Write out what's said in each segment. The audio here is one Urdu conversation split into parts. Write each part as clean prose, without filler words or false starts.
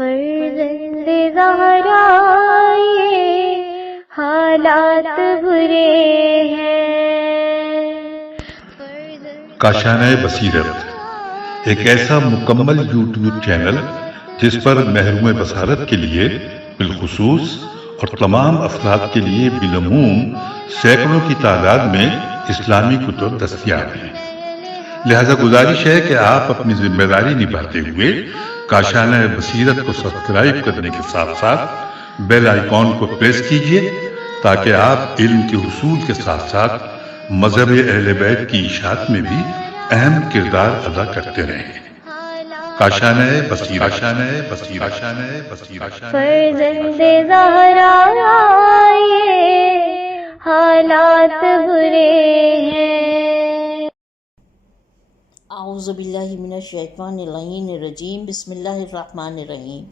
فرزند زہرا یہ حالات برے ہیں۔ کاشانۂ بصیرت ایک ایسا مکمل یوٹیوب چینل جس پر محروم بصارت کے لیے بالخصوص اور تمام افراد کے لیے بالعموم سینکڑوں کی تعداد میں اسلامی کتب دستیاب ہیں۔ لہذا گزارش ہے کہ آپ اپنی ذمہ داری نبھاتے ہوئے کاشانۂ بصیرت کو سبسکرائب کرنے کے ساتھ ساتھ بیل آئیکن کو پریس کیجیے تاکہ آپ علم کے حصول کے ساتھ ساتھ مذہب اہل بیت کی اشاعت میں بھی اہم کردار ادا کرتے رہیں۔ کاشانۂ بصیرت، کاشانۂ بصیرت، کاشانۂ بصیرت۔ فرزند زہرا یہ حالات برے ہیں۔ اعوذ باللہ من الشیطان اللعین الرجیم، بسم اللہ الرحمن الرحیم۔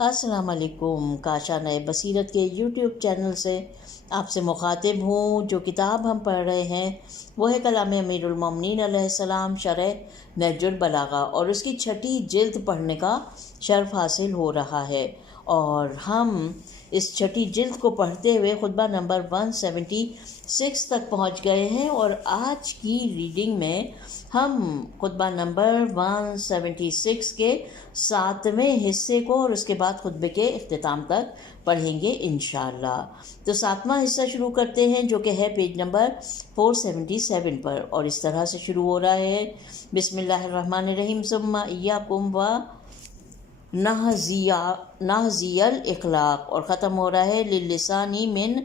السلام علیکم۔ کاشانۂ بصیرت کے یوٹیوب چینل سے آپ سے مخاطب ہوں۔ جو کتاب ہم پڑھ رہے ہیں وہ ہے کلام امیر المومنین علیہ السلام شرح نہج البلاغہ، اور اس کی 6ٹھی جلد پڑھنے کا شرف حاصل ہو رہا ہے، اور ہم اس 6ٹھی جلد کو پڑھتے ہوئے خطبہ نمبر 176 تک پہنچ گئے ہیں، اور آج کی ریڈنگ میں ہم خطبہ نمبر 176 کے 7ویں حصے کو اور اس کے بعد خطبے کے اختتام تک پڑھیں گے انشاءاللہ۔ تو 7واں حصہ شروع کرتے ہیں، جو کہ ہے پیج نمبر 477 پر، اور اس طرح سے شروع ہو رہا ہے: بسم اللہ الرحمن الرحیم، ثم ایاکم و نہزی الاخلاق، اور ختم ہو رہا ہے للسانی من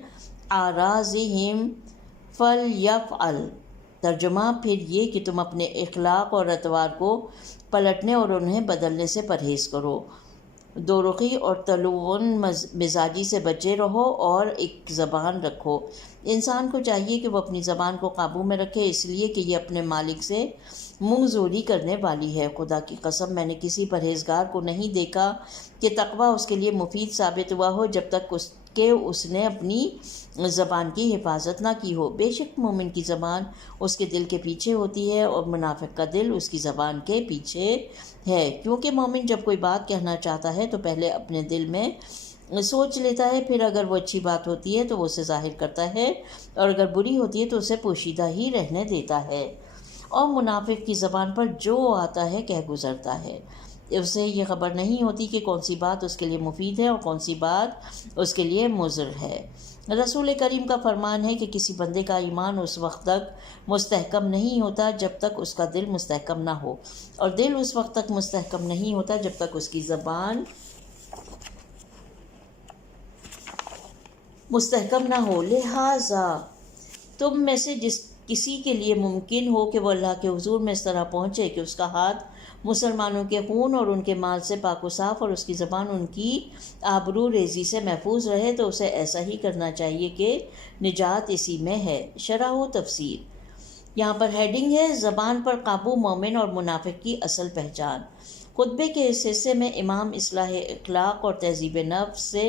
اعراضہم فلیفعل۔ ترجمہ: پھر یہ کہ تم اپنے اخلاق اور اطوار کو پلٹنے اور انہیں بدلنے سے پرہیز کرو، دو رخی اور تلون مزاجی سے بچے رہو، اور ایک زبان رکھو۔ انسان کو چاہیے کہ وہ اپنی زبان کو قابو میں رکھے، اس لیے کہ یہ اپنے مالک سے منہ زوری کرنے والی ہے۔ خدا کی قسم، میں نے کسی پرہیزگار کو نہیں دیکھا کہ تقویٰ اس کے لیے مفید ثابت ہوا ہو جب تک اس نے اپنی زبان کی حفاظت نہ کی ہو۔ بے شک مومن کی زبان اس کے دل کے پیچھے ہوتی ہے، اور منافق کا دل اس کی زبان کے پیچھے ہے، کیونکہ مومن جب کوئی بات کہنا چاہتا ہے تو پہلے اپنے دل میں سوچ لیتا ہے، پھر اگر وہ اچھی بات ہوتی ہے تو وہ اسے ظاہر کرتا ہے، اور اگر بری ہوتی ہے تو اسے پوشیدہ ہی رہنے دیتا ہے، اور منافق کی زبان پر جو آتا ہے کہہ گزرتا ہے۔ اسے یہ خبر نہیں ہوتی کہ کون سی بات اس کے لیے مفید ہے اور کون سی بات اس کے لیے مضر ہے۔ رسول کریم کا فرمان ہے کہ کسی بندے کا ایمان اس وقت تک مستحکم نہیں ہوتا جب تک اس کا دل مستحکم نہ ہو، اور دل اس وقت تک مستحکم نہیں ہوتا جب تک اس کی زبان مستحکم نہ ہو۔ لہٰذا تم میں سے جس کسی کے لیے ممکن ہو کہ وہ اللہ کے حضور میں اس طرح پہنچے کہ اس کا ہاتھ مسلمانوں کے خون اور ان کے مال سے پاک و صاف، اور اس کی زبان ان کی آبرو ریزی سے محفوظ رہے، تو اسے ایسا ہی کرنا چاہیے کہ نجات اسی میں ہے۔ شرح و تفسیر۔ یہاں پر ہیڈنگ ہے: زبان پر قابو مومن اور منافق کی اصل پہچان۔ خطبے کے اس حصے میں امام اصلاح اخلاق اور تہذیب نفس سے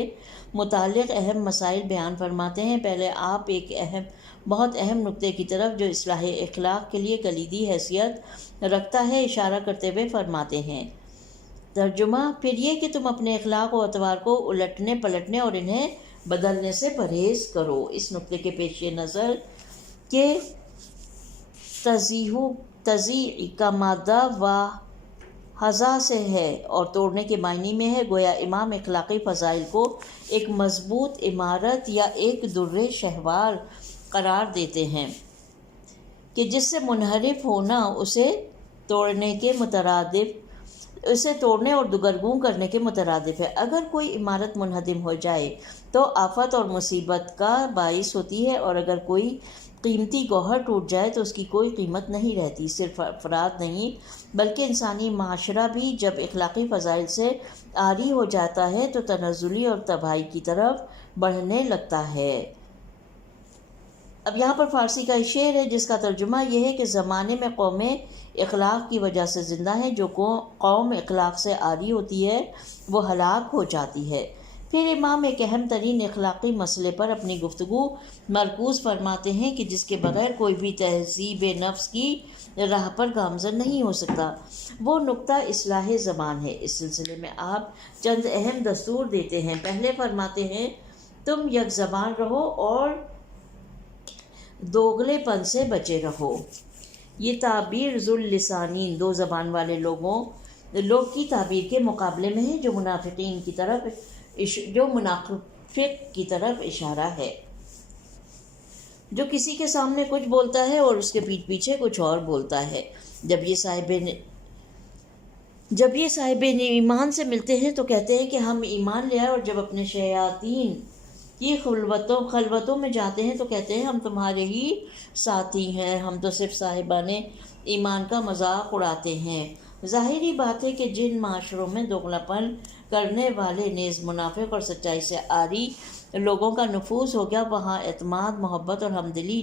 متعلق اہم مسائل بیان فرماتے ہیں۔ پہلے آپ ایک بہت اہم نقطے کی طرف جو اصلاح اخلاق کے لیے کلیدی حیثیت رکھتا ہے اشارہ کرتے ہوئے فرماتے ہیں۔ ترجمہ: پھر یہ کہ تم اپنے اخلاق و اطوار کو الٹنے پلٹنے اور انہیں بدلنے سے پرہیز کرو۔ اس نقطے کے پیش نظر کہ تضیع کا مادہ واحذہ سے ہے اور توڑنے کے معنی میں ہے، گویا امام اخلاقی فضائل کو ایک مضبوط عمارت یا ایک در شہوار قرار دیتے ہیں کہ جس سے منحرف ہونا اسے توڑنے اور دگرگوں کرنے کے مترادف ہے۔ اگر کوئی عمارت منہدم ہو جائے تو آفت اور مصیبت کا باعث ہوتی ہے، اور اگر کوئی قیمتی گوہر ٹوٹ جائے تو اس کی کوئی قیمت نہیں رہتی۔ صرف افراد نہیں بلکہ انسانی معاشرہ بھی جب اخلاقی فضائل سے عاری ہو جاتا ہے تو تنزلی اور تباہی کی طرف بڑھنے لگتا ہے۔ اب یہاں پر فارسی کا شعر ہے جس کا ترجمہ یہ ہے کہ زمانے میں قومیں اخلاق کی وجہ سے زندہ ہیں، جو قوم اخلاق سے عاری ہوتی ہے وہ ہلاک ہو جاتی ہے۔ پھر امام ایک اہم ترین اخلاقی مسئلے پر اپنی گفتگو مرکوز فرماتے ہیں کہ جس کے بغیر کوئی بھی تہذیب نفس کی راہ پر گامزن نہیں ہو سکتا، وہ نقطہ اصلاح زبان ہے۔ اس سلسلے میں آپ چند اہم دستور دیتے ہیں۔ پہلے فرماتے ہیں تم یک زبان رہو اور دوگلے پن سے بچے رہو۔ یہ تعبیر ذواللسانین، دو زبان والے لوگ کی تعبیر کے مقابلے میں ہے، جو منافق کی طرف اشارہ ہے، جو کسی کے سامنے کچھ بولتا ہے اور اس کے پیٹھ پیچھے کچھ اور بولتا ہے۔ جب یہ صاحب ایمان سے ملتے ہیں تو کہتے ہیں کہ ہم ایمان لے آئے، اور جب اپنے شیاطین کی خلوتوں میں جاتے ہیں تو کہتے ہیں ہم تمہارے ہی ساتھی ہیں، ہم تو صرف صاحبان ایمان کا مذاق اڑاتے ہیں۔ ظاہری بات ہے کہ جن معاشروں میں دوگلا پن کرنے والے نیز منافق اور سچائی سے عاری لوگوں کا نفوذ ہو گیا، وہاں اعتماد، محبت اور ہمدلی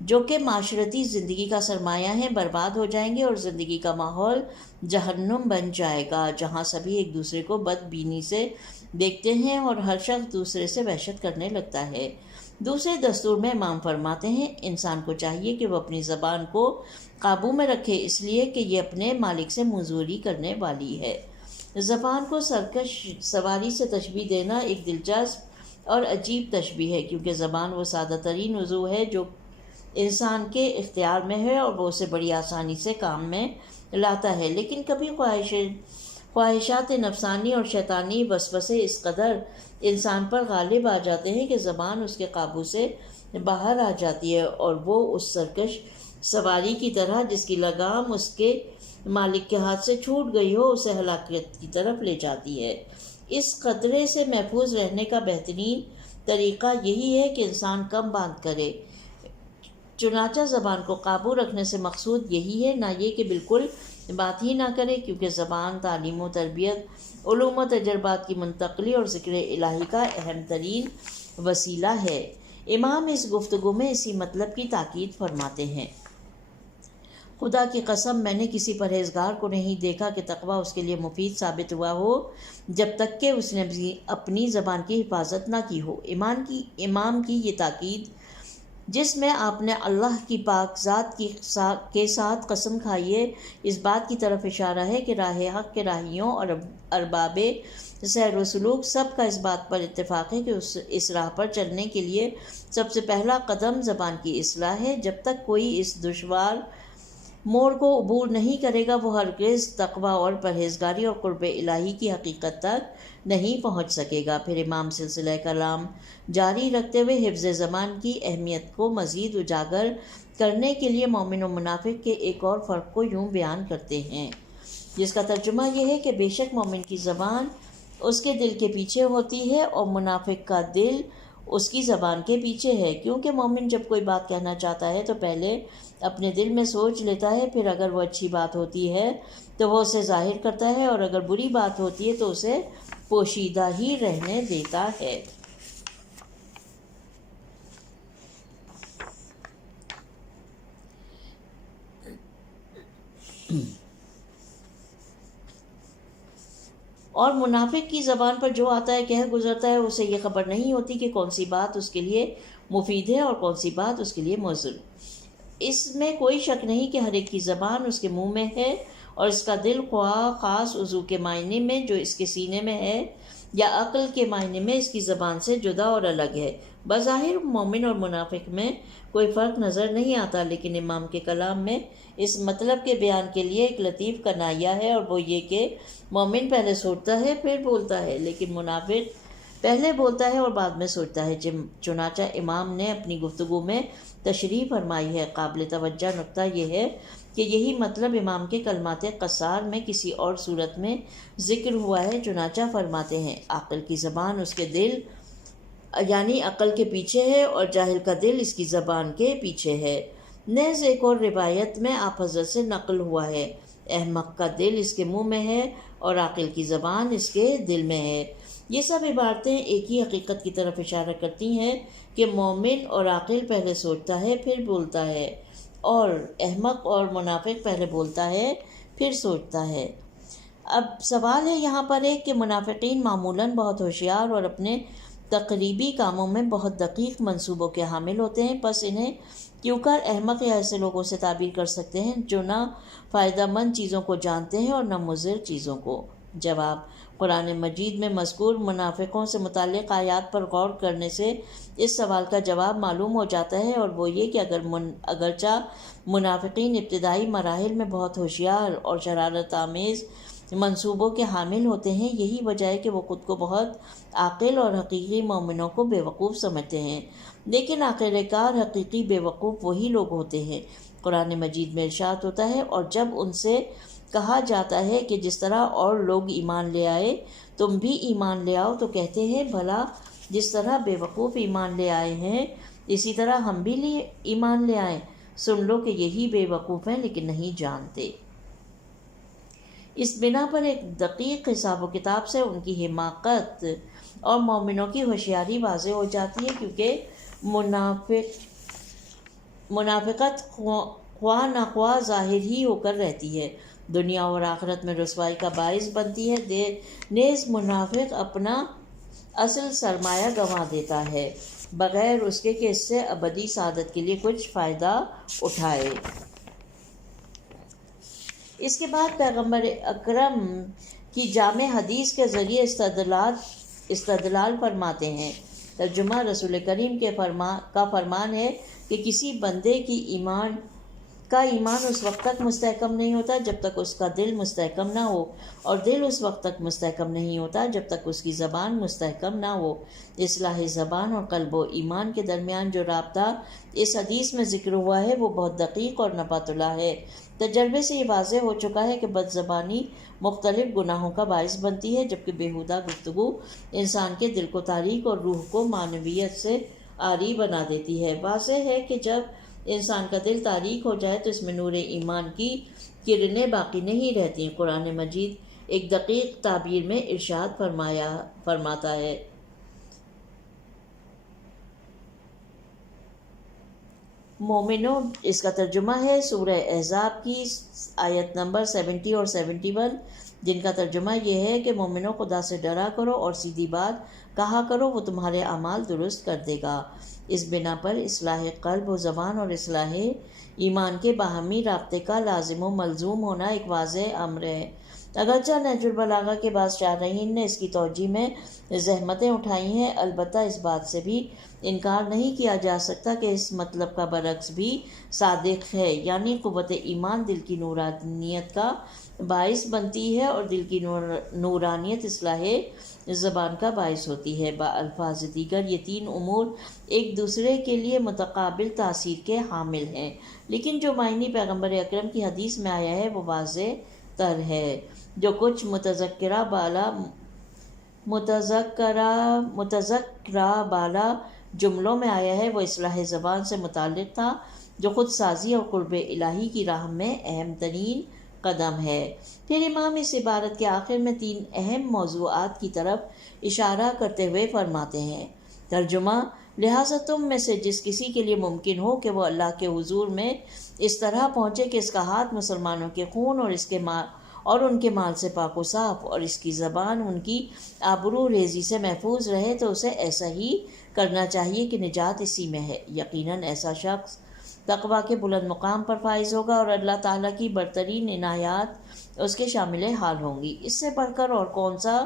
جو کہ معاشرتی زندگی کا سرمایہ ہیں برباد ہو جائیں گے، اور زندگی کا ماحول جہنم بن جائے گا، جہاں سبھی ایک دوسرے کو بد بینی سے دیکھتے ہیں اور ہر شخص دوسرے سے وحشت کرنے لگتا ہے۔ دوسرے دستور میں امام فرماتے ہیں انسان کو چاہیے کہ وہ اپنی زبان کو قابو میں رکھے، اس لیے کہ یہ اپنے مالک سے منظوری کرنے والی ہے۔ زبان کو سرکش سواری سے تشبیہ دینا ایک دلچسپ اور عجیب تشبیہ ہے، کیونکہ زبان وہ سادہ ترین عضو ہے جو انسان کے اختیار میں ہے اور وہ اسے بڑی آسانی سے کام میں لاتا ہے، لیکن کبھی خواہشات نفسانی اور شیطانی وسوسے اس قدر انسان پر غالب آ جاتے ہیں کہ زبان اس کے قابو سے باہر آ جاتی ہے، اور وہ اس سرکش سواری کی طرح جس کی لگام اس کے مالک کے ہاتھ سے چھوٹ گئی ہو اسے ہلاکت کی طرف لے جاتی ہے۔ اس خطرے سے محفوظ رہنے کا بہترین طریقہ یہی ہے کہ انسان کم بات کرے۔ چنانچہ زبان کو قابو رکھنے سے مقصود یہی ہے، نہ یہ کہ بالکل بات ہی نہ کرے، کیونکہ زبان تعلیم و تربیت، علوم و تجربات کی منتقلی اور ذکر الہی کا اہم ترین وسیلہ ہے۔ امام اس گفتگو میں اسی مطلب کی تاکید فرماتے ہیں۔ خدا کی قسم میں نے کسی پرہیزگار کو نہیں دیکھا کہ تقویٰ اس کے لیے مفید ثابت ہوا ہو جب تک کہ اس نے اپنی زبان کی حفاظت نہ کی ہو۔ امام کی یہ تاکید، جس میں آپ نے اللہ کی پاک ذات کے ساتھ قسم کھائی ہے، اس بات کی طرف اشارہ ہے کہ راہ حق کے راہیوں اور ارباب سیر و سلوک سب کا اس بات پر اتفاق ہے کہ اس راہ پر چلنے کے لیے سب سے پہلا قدم زبان کی اصلاح ہے۔ جب تک کوئی اس دشوار موڑ کو عبور نہیں کرے گا، وہ ہرگز تقویٰ اور پرہیزگاری اور قرب الہی کی حقیقت تک نہیں پہنچ سکے گا۔ پھر امام سلسلہ کلام جاری رکھتے ہوئے حفظ زبان کی اہمیت کو مزید اجاگر کرنے کے لیے مومن و منافق کے ایک اور فرق کو یوں بیان کرتے ہیں، جس کا ترجمہ یہ ہے کہ بے شک مومن کی زبان اس کے دل کے پیچھے ہوتی ہے اور منافق کا دل اس کی زبان کے پیچھے ہے، کیونکہ مومن جب کوئی بات کہنا چاہتا ہے تو پہلے اپنے دل میں سوچ لیتا ہے، پھر اگر وہ اچھی بات ہوتی ہے تو وہ اسے ظاہر کرتا ہے، اور اگر بری بات ہوتی ہے تو اسے پوشیدہ ہی رہنے دیتا ہے۔ اور منافق کی زبان پر جو آتا ہے کہہ گزرتا ہے، اسے یہ خبر نہیں ہوتی کہ کون سی بات اس کے لیے مفید ہے اور کون سی بات اس کے لیے مضر۔ اس میں کوئی شک نہیں کہ ہر ایک کی زبان اس کے منہ میں ہے، اور اس کا دل خواہ خاص عضو کے معنی میں جو اس کے سینے میں ہے یا عقل کے معنی میں اس کی زبان سے جدا اور الگ ہے۔ بظاہر مومن اور منافق میں کوئی فرق نظر نہیں آتا، لیکن امام کے کلام میں اس مطلب کے بیان کے لیے ایک لطیف کنایہ ہے، اور وہ یہ کہ مومن پہلے سوچتا ہے پھر بولتا ہے، لیکن منافق پہلے بولتا ہے اور بعد میں سوچتا ہے۔ چنانچہ امام نے اپنی گفتگو میں تشریح فرمائی ہے۔ قابل توجہ نکتہ یہ ہے کہ یہی مطلب امام کے کلمات قصار میں کسی اور صورت میں ذکر ہوا ہے۔ چنانچہ فرماتے ہیں عاقل کی زبان اس کے دل یعنی عقل کے پیچھے ہے، اور جاہل کا دل اس کی زبان کے پیچھے ہے۔ نیز ایک اور روایت میں آپ حضرت سے نقل ہوا ہے، احمق کا دل اس کے منہ میں ہے اور عاقل کی زبان اس کے دل میں ہے۔ یہ سب عبارتیں ایک ہی حقیقت کی طرف اشارہ کرتی ہیں کہ مومن اور عاقل پہلے سوچتا ہے پھر بولتا ہے، اور احمق اور منافق پہلے بولتا ہے پھر سوچتا ہے۔ اب سوال ہے یہاں پر ایک کہ منافقین معمولاً بہت ہوشیار اور اپنے تقریبی کاموں میں بہت دقیق منصوبوں کے حامل ہوتے ہیں، پس انہیں کیوں کر احمق یا ایسے لوگوں سے تعبیر کر سکتے ہیں جو نہ فائدہ مند چیزوں کو جانتے ہیں اور نہ مضر چیزوں کو؟ جواب: قرآن مجید میں مذکور منافقوں سے متعلق آیات پر غور کرنے سے اس سوال کا جواب معلوم ہو جاتا ہے، اور وہ یہ کہ اگرچہ منافقین ابتدائی مراحل میں بہت ہوشیار اور شرارت آمیز منصوبوں کے حامل ہوتے ہیں، یہی وجہ ہے کہ وہ خود کو بہت عاقل اور حقیقی مومنوں کو بیوقوف سمجھتے ہیں، لیکن آخر کار حقیقی بیوقوف وہی لوگ ہوتے ہیں۔ قرآن مجید میں ارشاد ہوتا ہے، اور جب ان سے کہا جاتا ہے کہ جس طرح اور لوگ ایمان لے آئے تم بھی ایمان لے آؤ، تو کہتے ہیں بھلا جس طرح بیوقوف ایمان لے آئے ہیں اسی طرح ہم بھی ایمان لے آئیں۔ سن لو کہ یہی بیوقوف ہیں لیکن نہیں جانتے۔ اس بنا پر ایک دقیق حساب و کتاب سے ان کی حماقت اور مومنوں کی ہوشیاری واضح ہو جاتی ہے، کیونکہ منافقت خواہ نخواہ ظاہر ہی ہو کر رہتی ہے، دنیا اور آخرت میں رسوائی کا باعث بنتی ہے، نیز منافق اپنا اصل سرمایہ گنوا دیتا ہے بغیر اس کے کہ اس سے ابدی سعادت کے لیے کچھ فائدہ اٹھائے۔ اس کے بعد پیغمبر اکرم کی جامع حدیث کے ذریعے استدلال فرماتے ہیں۔ ترجمہ: رسول کریم کا فرمان ہے کہ کسی بندے کی ایمان اس وقت تک مستحکم نہیں ہوتا جب تک اس کا دل مستحکم نہ ہو، اور دل اس وقت تک مستحکم نہیں ہوتا جب تک اس کی زبان مستحکم نہ ہو۔ اصلاح زبان اور قلب و ایمان کے درمیان جو رابطہ اس حدیث میں ذکر ہوا ہے وہ بہت دقیق اور نپاتلا ہے۔ تجربے سے یہ واضح ہو چکا ہے کہ بد زبانی مختلف گناہوں کا باعث بنتی ہے، جبکہ بیہودہ گفتگو انسان کے دل کو تاریک اور روح کو معنویت سے عاری بنا دیتی ہے۔ واضح ہے کہ جب انسان کا دل تاریک ہو جائے تو اس میں نور ایمان کی کرنیں باقی نہیں رہتی۔ قرآن مجید ایک دقیق تعبیر میں ارشاد فرماتا ہے: مومنوں، اس کا ترجمہ ہے سورہ احزاب کی آیت نمبر 70 اور 71، جن کا ترجمہ یہ ہے کہ مومنوں، خدا سے ڈرا کرو اور سیدھی بات کہا کرو، وہ تمہارے اعمال درست کر دے گا۔ اس بنا پر اصلاح قلب و زبان اور اصلاح ایمان کے باہمی رابطے کا لازم و ملزوم ہونا ایک واضح امر ہے۔ اگرچہ نہج البلاغہ کے بعض شارحین نے اس کی توجیہ میں زحمتیں اٹھائی ہیں، البتہ اس بات سے بھی انکار نہیں کیا جا سکتا کہ اس مطلب کا برعکس بھی صادق ہے، یعنی قوت ایمان دل کی نورانیت کا باعث بنتی ہے اور دل کی نورانیت اصلاح زبان کا باعث ہوتی ہے۔ بالفاظ دیگر یہ تین امور ایک دوسرے کے لیے متقابل تاثیر کے حامل ہیں، لیکن جو معنی پیغمبر اکرم کی حدیث میں آیا ہے وہ واضح تر ہے۔ جو کچھ متذکرہ بالا جملوں میں آیا ہے وہ اصلاح زبان سے متعلق تھا، جو خود سازی اور قرب الہی کی راہ میں اہم ترین قدم ہے۔ پھر امام اس عبارت کے آخر میں تین اہم موضوعات کی طرف اشارہ کرتے ہوئے فرماتے ہیں۔ ترجمہ: لہٰذا تم میں سے جس کسی کے لیے ممکن ہو کہ وہ اللہ کے حضور میں اس طرح پہنچے کہ اس کا ہاتھ مسلمانوں کے خون اور ان کے مال سے پاک و صاف اور اس کی زبان ان کی آبرو ریزی سے محفوظ رہے، تو اسے ایسا ہی کرنا چاہیے کہ نجات اسی میں ہے۔ یقیناً ایسا شخص تقویٰ کے بلند مقام پر فائز ہوگا اور اللہ تعالیٰ کی برترین عنایات اس کے شامل حال ہوں گی۔ اس سے بڑھ کر اور کون سا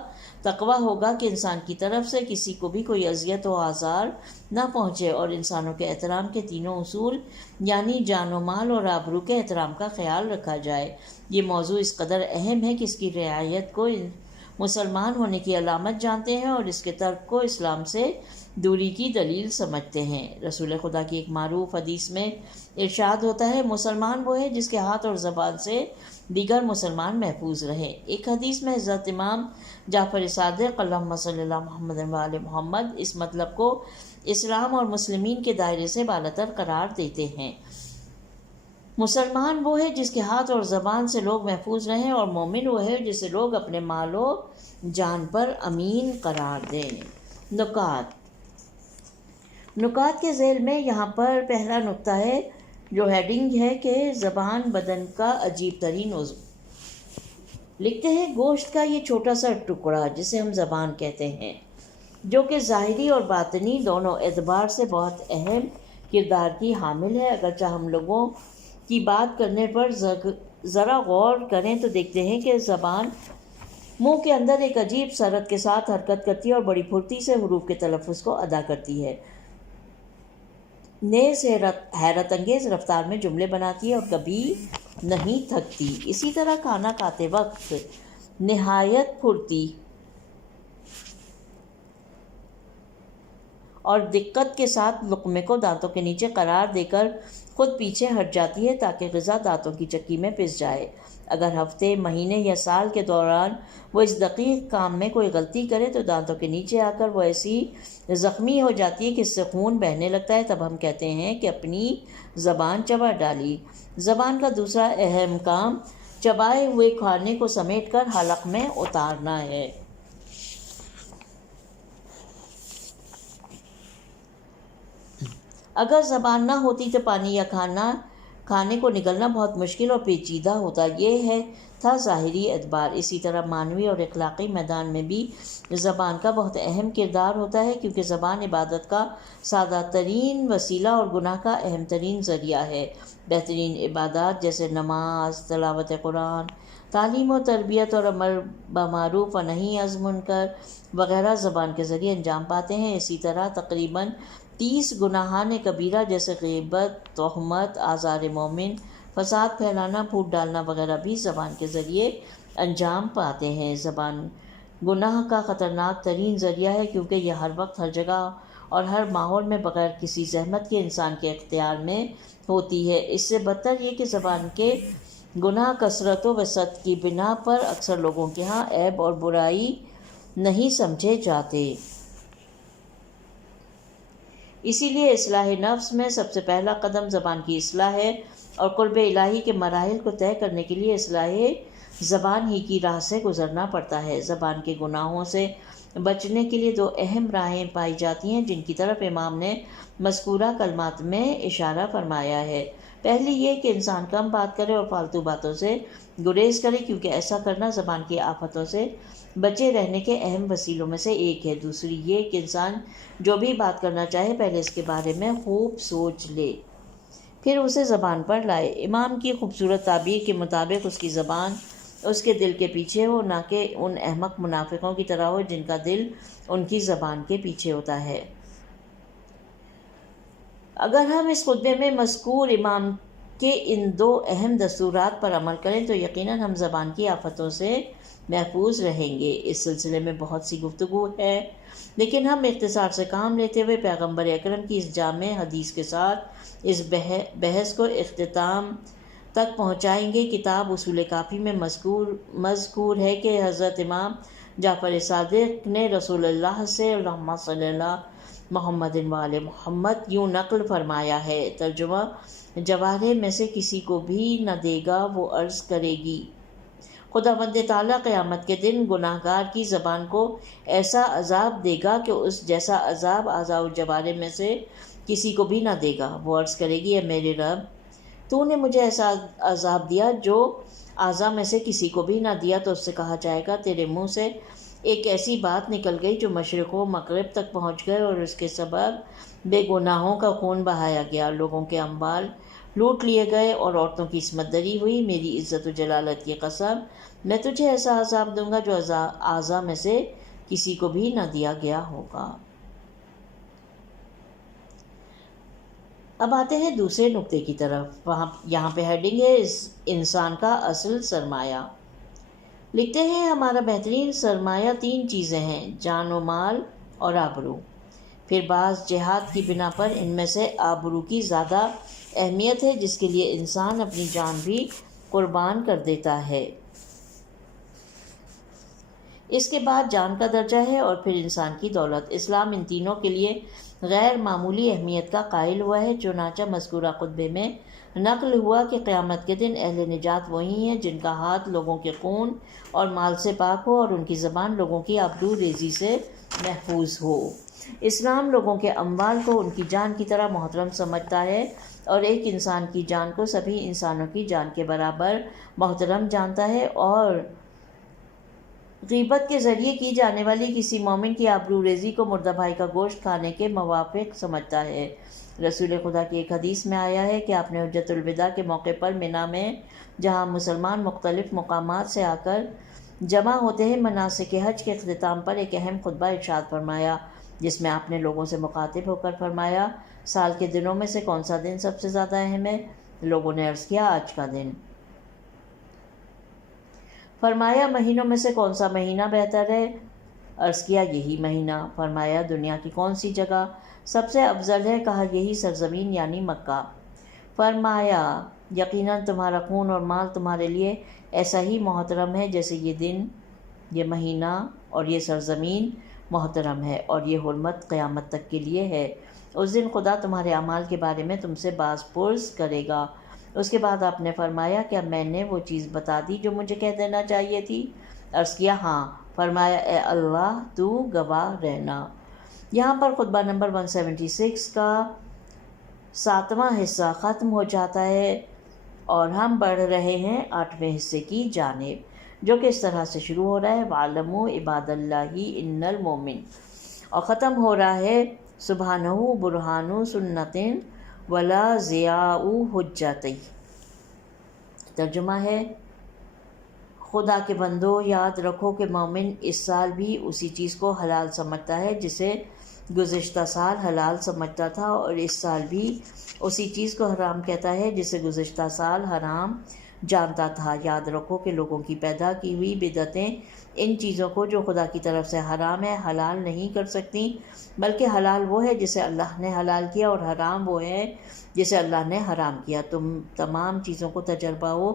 تقویٰ ہوگا کہ انسان کی طرف سے کسی کو بھی کوئی اذیت و آزار نہ پہنچے اور انسانوں کے احترام کے تینوں اصول یعنی جان و مال اور آبرو کے احترام کا خیال رکھا جائے۔ یہ موضوع اس قدر اہم ہے کہ اس کی رعایت کو مسلمان ہونے کی علامت جانتے ہیں اور اس کے ترک کو اسلام سے دوری کی دلیل سمجھتے ہیں۔ رسول خدا کی ایک معروف حدیث میں ارشاد ہوتا ہے: مسلمان وہ ہے جس کے ہاتھ اور زبان سے دیگر مسلمان محفوظ رہیں۔ ایک حدیث میں حضرت امام جعفر صادق اللہم صلی اللہ محمد وآل محمد اس مطلب کو اسلام اور مسلمین کے دائرے سے بالاتر قرار دیتے ہیں۔ مسلمان وہ ہے جس کے ہاتھ اور زبان سے لوگ محفوظ رہیں، اور مومن وہ ہے جسے لوگ اپنے مال و جان پر امین قرار دیں۔ نکات کے ذیل میں یہاں پر پہلا نقطہ ہے جو ہیڈنگ ہے کہ زبان بدن کا عجیب ترین عضو لکھتے ہیں گوشت کا یہ چھوٹا سا ٹکڑا جسے ہم زبان کہتے ہیں، جو کہ ظاہری اور باطنی دونوں اعتبار سے بہت اہم کردار کی حامل ہے، اگرچہ ہم لوگوں کی بات کرنے پر ذرا غور کریں تو دیکھتے ہیں کہ زبان منہ کے اندر ایک عجیب سرعت کے ساتھ حرکت کرتی ہے اور بڑی پھرتی سے حروف کے تلفظ کو ادا کرتی ہے، نیز حیرت انگیز رفتار میں جملے بناتی ہے اور کبھی نہیں تھکتی۔ اسی طرح کھانا کھاتے وقت نہایت پھرتی اور دقت کے ساتھ لقمے کو دانتوں کے نیچے قرار دے کر خود پیچھے ہٹ جاتی ہے تاکہ غذا دانتوں کی چکی میں پس جائے۔ اگر ہفتے، مہینے یا سال کے دوران وہ اس دقیق کام میں کوئی غلطی کرے تو دانتوں کے نیچے آ کر وہ ایسی زخمی ہو جاتی ہے کہ اس سے خون بہنے لگتا ہے، تب ہم کہتے ہیں کہ اپنی زبان چبا ڈالی۔ زبان کا دوسرا اہم کام چبائے ہوئے کھانے کو سمیٹ کر حلق میں اتارنا ہے۔ اگر زبان نہ ہوتی تو پانی یا کھانے کو نگلنا بہت مشکل اور پیچیدہ ہوتا۔ یہ تھا ظاہری اعتبار۔ اسی طرح معنوی اور اخلاقی میدان میں بھی زبان کا بہت اہم کردار ہوتا ہے، کیونکہ زبان عبادت کا سادہ ترین وسیلہ اور گناہ کا اہم ترین ذریعہ ہے۔ بہترین عبادات جیسے نماز، تلاوت قرآن، تعلیم و تربیت اور امر بمعروف و نہی از منکر وغیرہ زبان کے ذریعے انجام پاتے ہیں۔ اسی طرح تقریباً 30 گناہان کبیرہ جیسے غیبت، تہمت، آزار مومن، فساد پھیلانا، پھوٹ ڈالنا وغیرہ بھی زبان کے ذریعے انجام پاتے ہیں۔ زبان گناہ کا خطرناک ترین ذریعہ ہے، کیونکہ یہ ہر وقت، ہر جگہ اور ہر ماحول میں بغیر کسی زحمت کے انسان کے اختیار میں ہوتی ہے۔ اس سے بدتر یہ کہ زبان کے گناہ کثرت و وسعت کی بنا پر اکثر لوگوں کے ہاں عیب اور برائی نہیں سمجھے جاتے۔ اسی لیے اصلاح نفس میں سب سے پہلا قدم زبان کی اصلاح ہے، اور قرب الہی کے مراحل کو طے کرنے کے لیے اصلاح زبان ہی کی راہ سے گزرنا پڑتا ہے۔ زبان کے گناہوں سے بچنے کے لیے 2 اہم راہیں پائی جاتی ہیں، جن کی طرف امام نے مذکورہ کلمات میں اشارہ فرمایا ہے۔ پہلی یہ کہ انسان کم بات کرے اور فالتو باتوں سے گریز کرے، کیونکہ ایسا کرنا زبان کی آفتوں سے بچے رہنے کے اہم وسیلوں میں سے ایک ہے۔ دوسری یہ کہ انسان جو بھی بات کرنا چاہے پہلے اس کے بارے میں خوب سوچ لے، پھر اسے زبان پر لائے۔ امام کی خوبصورت تعبیر کے مطابق اس کی زبان اس کے دل کے پیچھے ہو، نہ کہ ان احمق منافقوں کی طرح ہو جن کا دل ان کی زبان کے پیچھے ہوتا ہے۔ اگر ہم اس خطبے میں مذکور امام کے ان 2 اہم دستورات پر عمل کریں تو یقیناً ہم زبان کی آفتوں سے محفوظ رہیں گے۔ اس سلسلے میں بہت سی گفتگو ہے، لیکن ہم اختصار سے کام لیتے ہوئے پیغمبر اکرم کی اس جامع حدیث کے ساتھ اس بحث کو اختتام تک پہنچائیں گے۔ کتاب اصول کافی میں مذکور ہے کہ حضرت امام جعفر صادق نے رسول اللہ سے اللہم صلی اللہ محمد وآل محمد یوں نقل فرمایا ہے۔ ترجمہ: جوارح میں سے کسی کو بھی نہ دے گا، وہ عرض کرے گی خداوند تعالیٰ قیامت کے دن گناہ گار کی زبان کو ایسا عذاب دے گا کہ اس جیسا عذاب اعضاء الجوارح میں سے کسی کو بھی نہ دے گا۔ وہ عرض کرے گی، اے میرے رب، تو نے مجھے ایسا عذاب دیا جو اعضاء میں سے کسی کو بھی نہ دیا۔ تو اس سے کہا جائے گا، تیرے منہ سے ایک ایسی بات نکل گئی جو مشرق و مغرب تک پہنچ گئے، اور اس کے سبب بے گناہوں کا خون بہایا گیا، لوگوں کے اموال لوٹ لیے گئے اور عورتوں کی عصمت دری ہوئی۔ میری عزت و جلالت کی قسم، میں تجھے ایسا عذاب دوں گا جو اعضاء میں سے کسی کو بھی نہ دیا گیا ہوگا۔ اب آتے ہیں دوسرے نقطے کی طرف۔ یہاں پہ ہیڈنگ ہے انسان کا اصل سرمایہ۔ لکھتے ہیں، ہمارا بہترین سرمایہ 3 چیزیں ہیں: جان و مال اور آبرو۔ پھر بعض جہات کی بنا پر ان میں سے آبرو کی زیادہ اہمیت ہے، جس کے لیے انسان اپنی جان بھی قربان کر دیتا ہے۔ اس کے بعد جان کا درجہ ہے اور پھر انسان کی دولت۔ اسلام ان تینوں کے لیے غیر معمولی اہمیت کا قائل ہوا ہے۔ چنانچہ مذکورہ خطبے میں نقل ہوا کہ قیامت کے دن اہل نجات وہی ہیں جن کا ہاتھ لوگوں کے خون اور مال سے پاک ہو اور ان کی زبان لوگوں کی آبرو ریزی سے محفوظ ہو۔ اسلام لوگوں کے اموال کو ان کی جان کی طرح محترم سمجھتا ہے اور ایک انسان کی جان کو سبھی انسانوں کی جان کے برابر محترم جانتا ہے، اور غیبت کے ذریعے کی جانے والی کسی مومن کی آبرو ریزی کو مردہ بھائی کا گوشت کھانے کے موافق سمجھتا ہے۔ رسول خدا کی ایک حدیث میں آیا ہے کہ آپ نے حجۃ الوداع کے موقع پر منا میں، جہاں مسلمان مختلف مقامات سے آ کر جمع ہوتے ہیں، مناسک حج کے اختتام پر ایک اہم خطبہ ارشاد فرمایا، جس میں آپ نے لوگوں سے مخاطب ہو کر فرمایا، سال کے دنوں میں سے کون سا دن سب سے زیادہ اہم ہے؟ لوگوں نے عرض کیا، آج کا دن۔ فرمایا، مہینوں میں سے کون سا مہینہ بہتر ہے؟ عرض کیا، یہی مہینہ۔ فرمایا، دنیا کی کون سی جگہ سب سے افضل ہے؟ کہا، یہی سرزمین یعنی مکہ۔ فرمایا، یقیناً تمہارا خون اور مال تمہارے لیے ایسا ہی محترم ہے جیسے یہ دن، یہ مہینہ اور یہ سرزمین محترم ہے، اور یہ حرمت قیامت تک کے لیے ہے۔ اس دن خدا تمہارے اعمال کے بارے میں تم سے باز پرس کرے گا۔ اس کے بعد آپ نے فرمایا، کیا میں نے وہ چیز بتا دی جو مجھے کہہ دینا چاہیے تھی؟ عرض کیا، ہاں۔ فرمایا، اے اللہ، تو گواہ رہنا۔ یہاں پر خطبہ نمبر 176 کا 7واں حصہ ختم ہو جاتا ہے، اور ہم بڑھ رہے ہیں 8ویں حصے کی جانب، جو کہ اس طرح سے شروع ہو رہا ہے، وَاعْلَمُوا عِبَادَ اللَّهِ إِنَّ الْمُؤْمِنِ، اور ختم ہو رہا ہے، سبحانہ برہان سنتٍ ولا ضیاء حجتہ۔ ترجمہ ہے، خدا کے بندو، یاد رکھو کہ مومن اس سال بھی اسی چیز کو حلال سمجھتا ہے جسے گزشتہ سال حلال سمجھتا تھا، اور اس سال بھی اسی چیز کو حرام کہتا ہے جسے گزشتہ سال حرام جانتا تھا۔ یاد رکھو کہ لوگوں کی پیدا کی ہوئی بدعتیں ان چیزوں کو جو خدا کی طرف سے حرام ہے حلال نہیں کر سکتی، بلکہ حلال وہ ہے جسے اللہ نے حلال کیا، اور حرام وہ ہے جسے اللہ نے حرام کیا۔ تم تمام چیزوں کو تجربہ و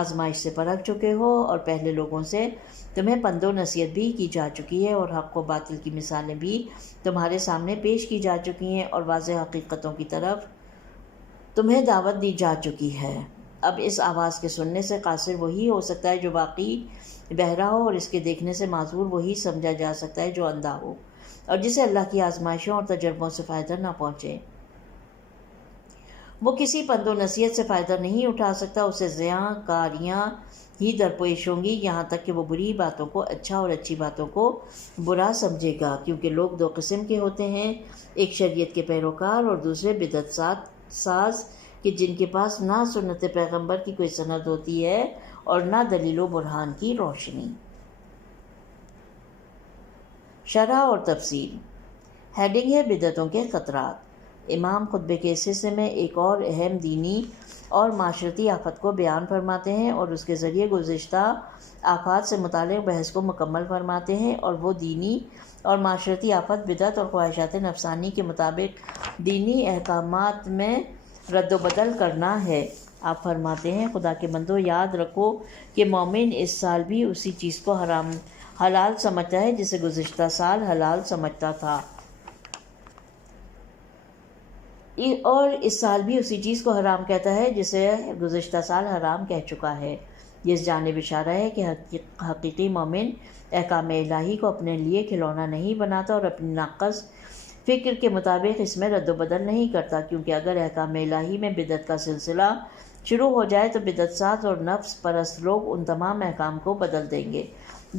آزمائش سے پرکھ چکے ہو، اور پہلے لوگوں سے تمہیں پند و نصیحت بھی کی جا چکی ہے، اور حق و باطل کی مثالیں بھی تمہارے سامنے پیش کی جا چکی ہیں، اور واضح حقیقتوں کی طرف تمہیں دعوت دی جا چکی ہے۔ اب اس آواز کے سننے سے قاصر وہی ہو سکتا ہے جو واقعی بہرا ہو، اور اس کے دیکھنے سے معذور وہی سمجھا جا سکتا ہے جو اندھا ہو، اور جسے اللہ کی آزمائشوں اور تجربوں سے فائدہ نہ پہنچے۔ وہ کسی پند و نصیحت سے فائدہ نہیں اٹھا سکتا، اسے زیاں کاریاں ہی درپیش ہوں گی، یہاں تک کہ وہ بری باتوں کو اچھا اور اچھی باتوں کو برا سمجھے گا، کیونکہ لوگ دو قسم کے ہوتے ہیں، ایک شریعت کے پیروکار اور دوسرے بدعت ساز، کہ جن کے پاس نہ سنت پیغمبر کی کوئی سند ہوتی ہے اور نہ دلیل و برہان کی روشنی۔ شرح اور تفصیل۔ ہیڈنگ ہے، بدعتوں کے خطرات۔ امام خطبے کے اس حصے میں ایک اور اہم دینی اور معاشرتی آفت کو بیان فرماتے ہیں، اور اس کے ذریعے گزشتہ آفات سے متعلق بحث کو مکمل فرماتے ہیں، اور وہ دینی اور معاشرتی آفت بدعت اور خواہشات نفسانی کے مطابق دینی احکامات میں رد و بدل کرنا ہے۔ آپ فرماتے ہیں، خدا کے بندو، یاد رکھو کہ مومن اس سال بھی اسی چیز کو حلال سمجھتا ہے جسے گزشتہ سال حلال سمجھتا تھا، اور اس سال بھی اسی چیز کو حرام کہتا ہے جسے گزشتہ سال حرام کہہ چکا ہے۔ یہ اس جانب اشارہ ہے کہ حقیقی مومن احکام الہی کو اپنے لیے کھلونا نہیں بناتا، اور اپنی ناقص فکر کے مطابق اس میں رد و بدل نہیں کرتا، کیونکہ اگر احکام الہی میں بدعت کا سلسلہ شروع ہو جائے تو بدعت ساز اور نفس پرست لوگ ان تمام احکام کو بدل دیں گے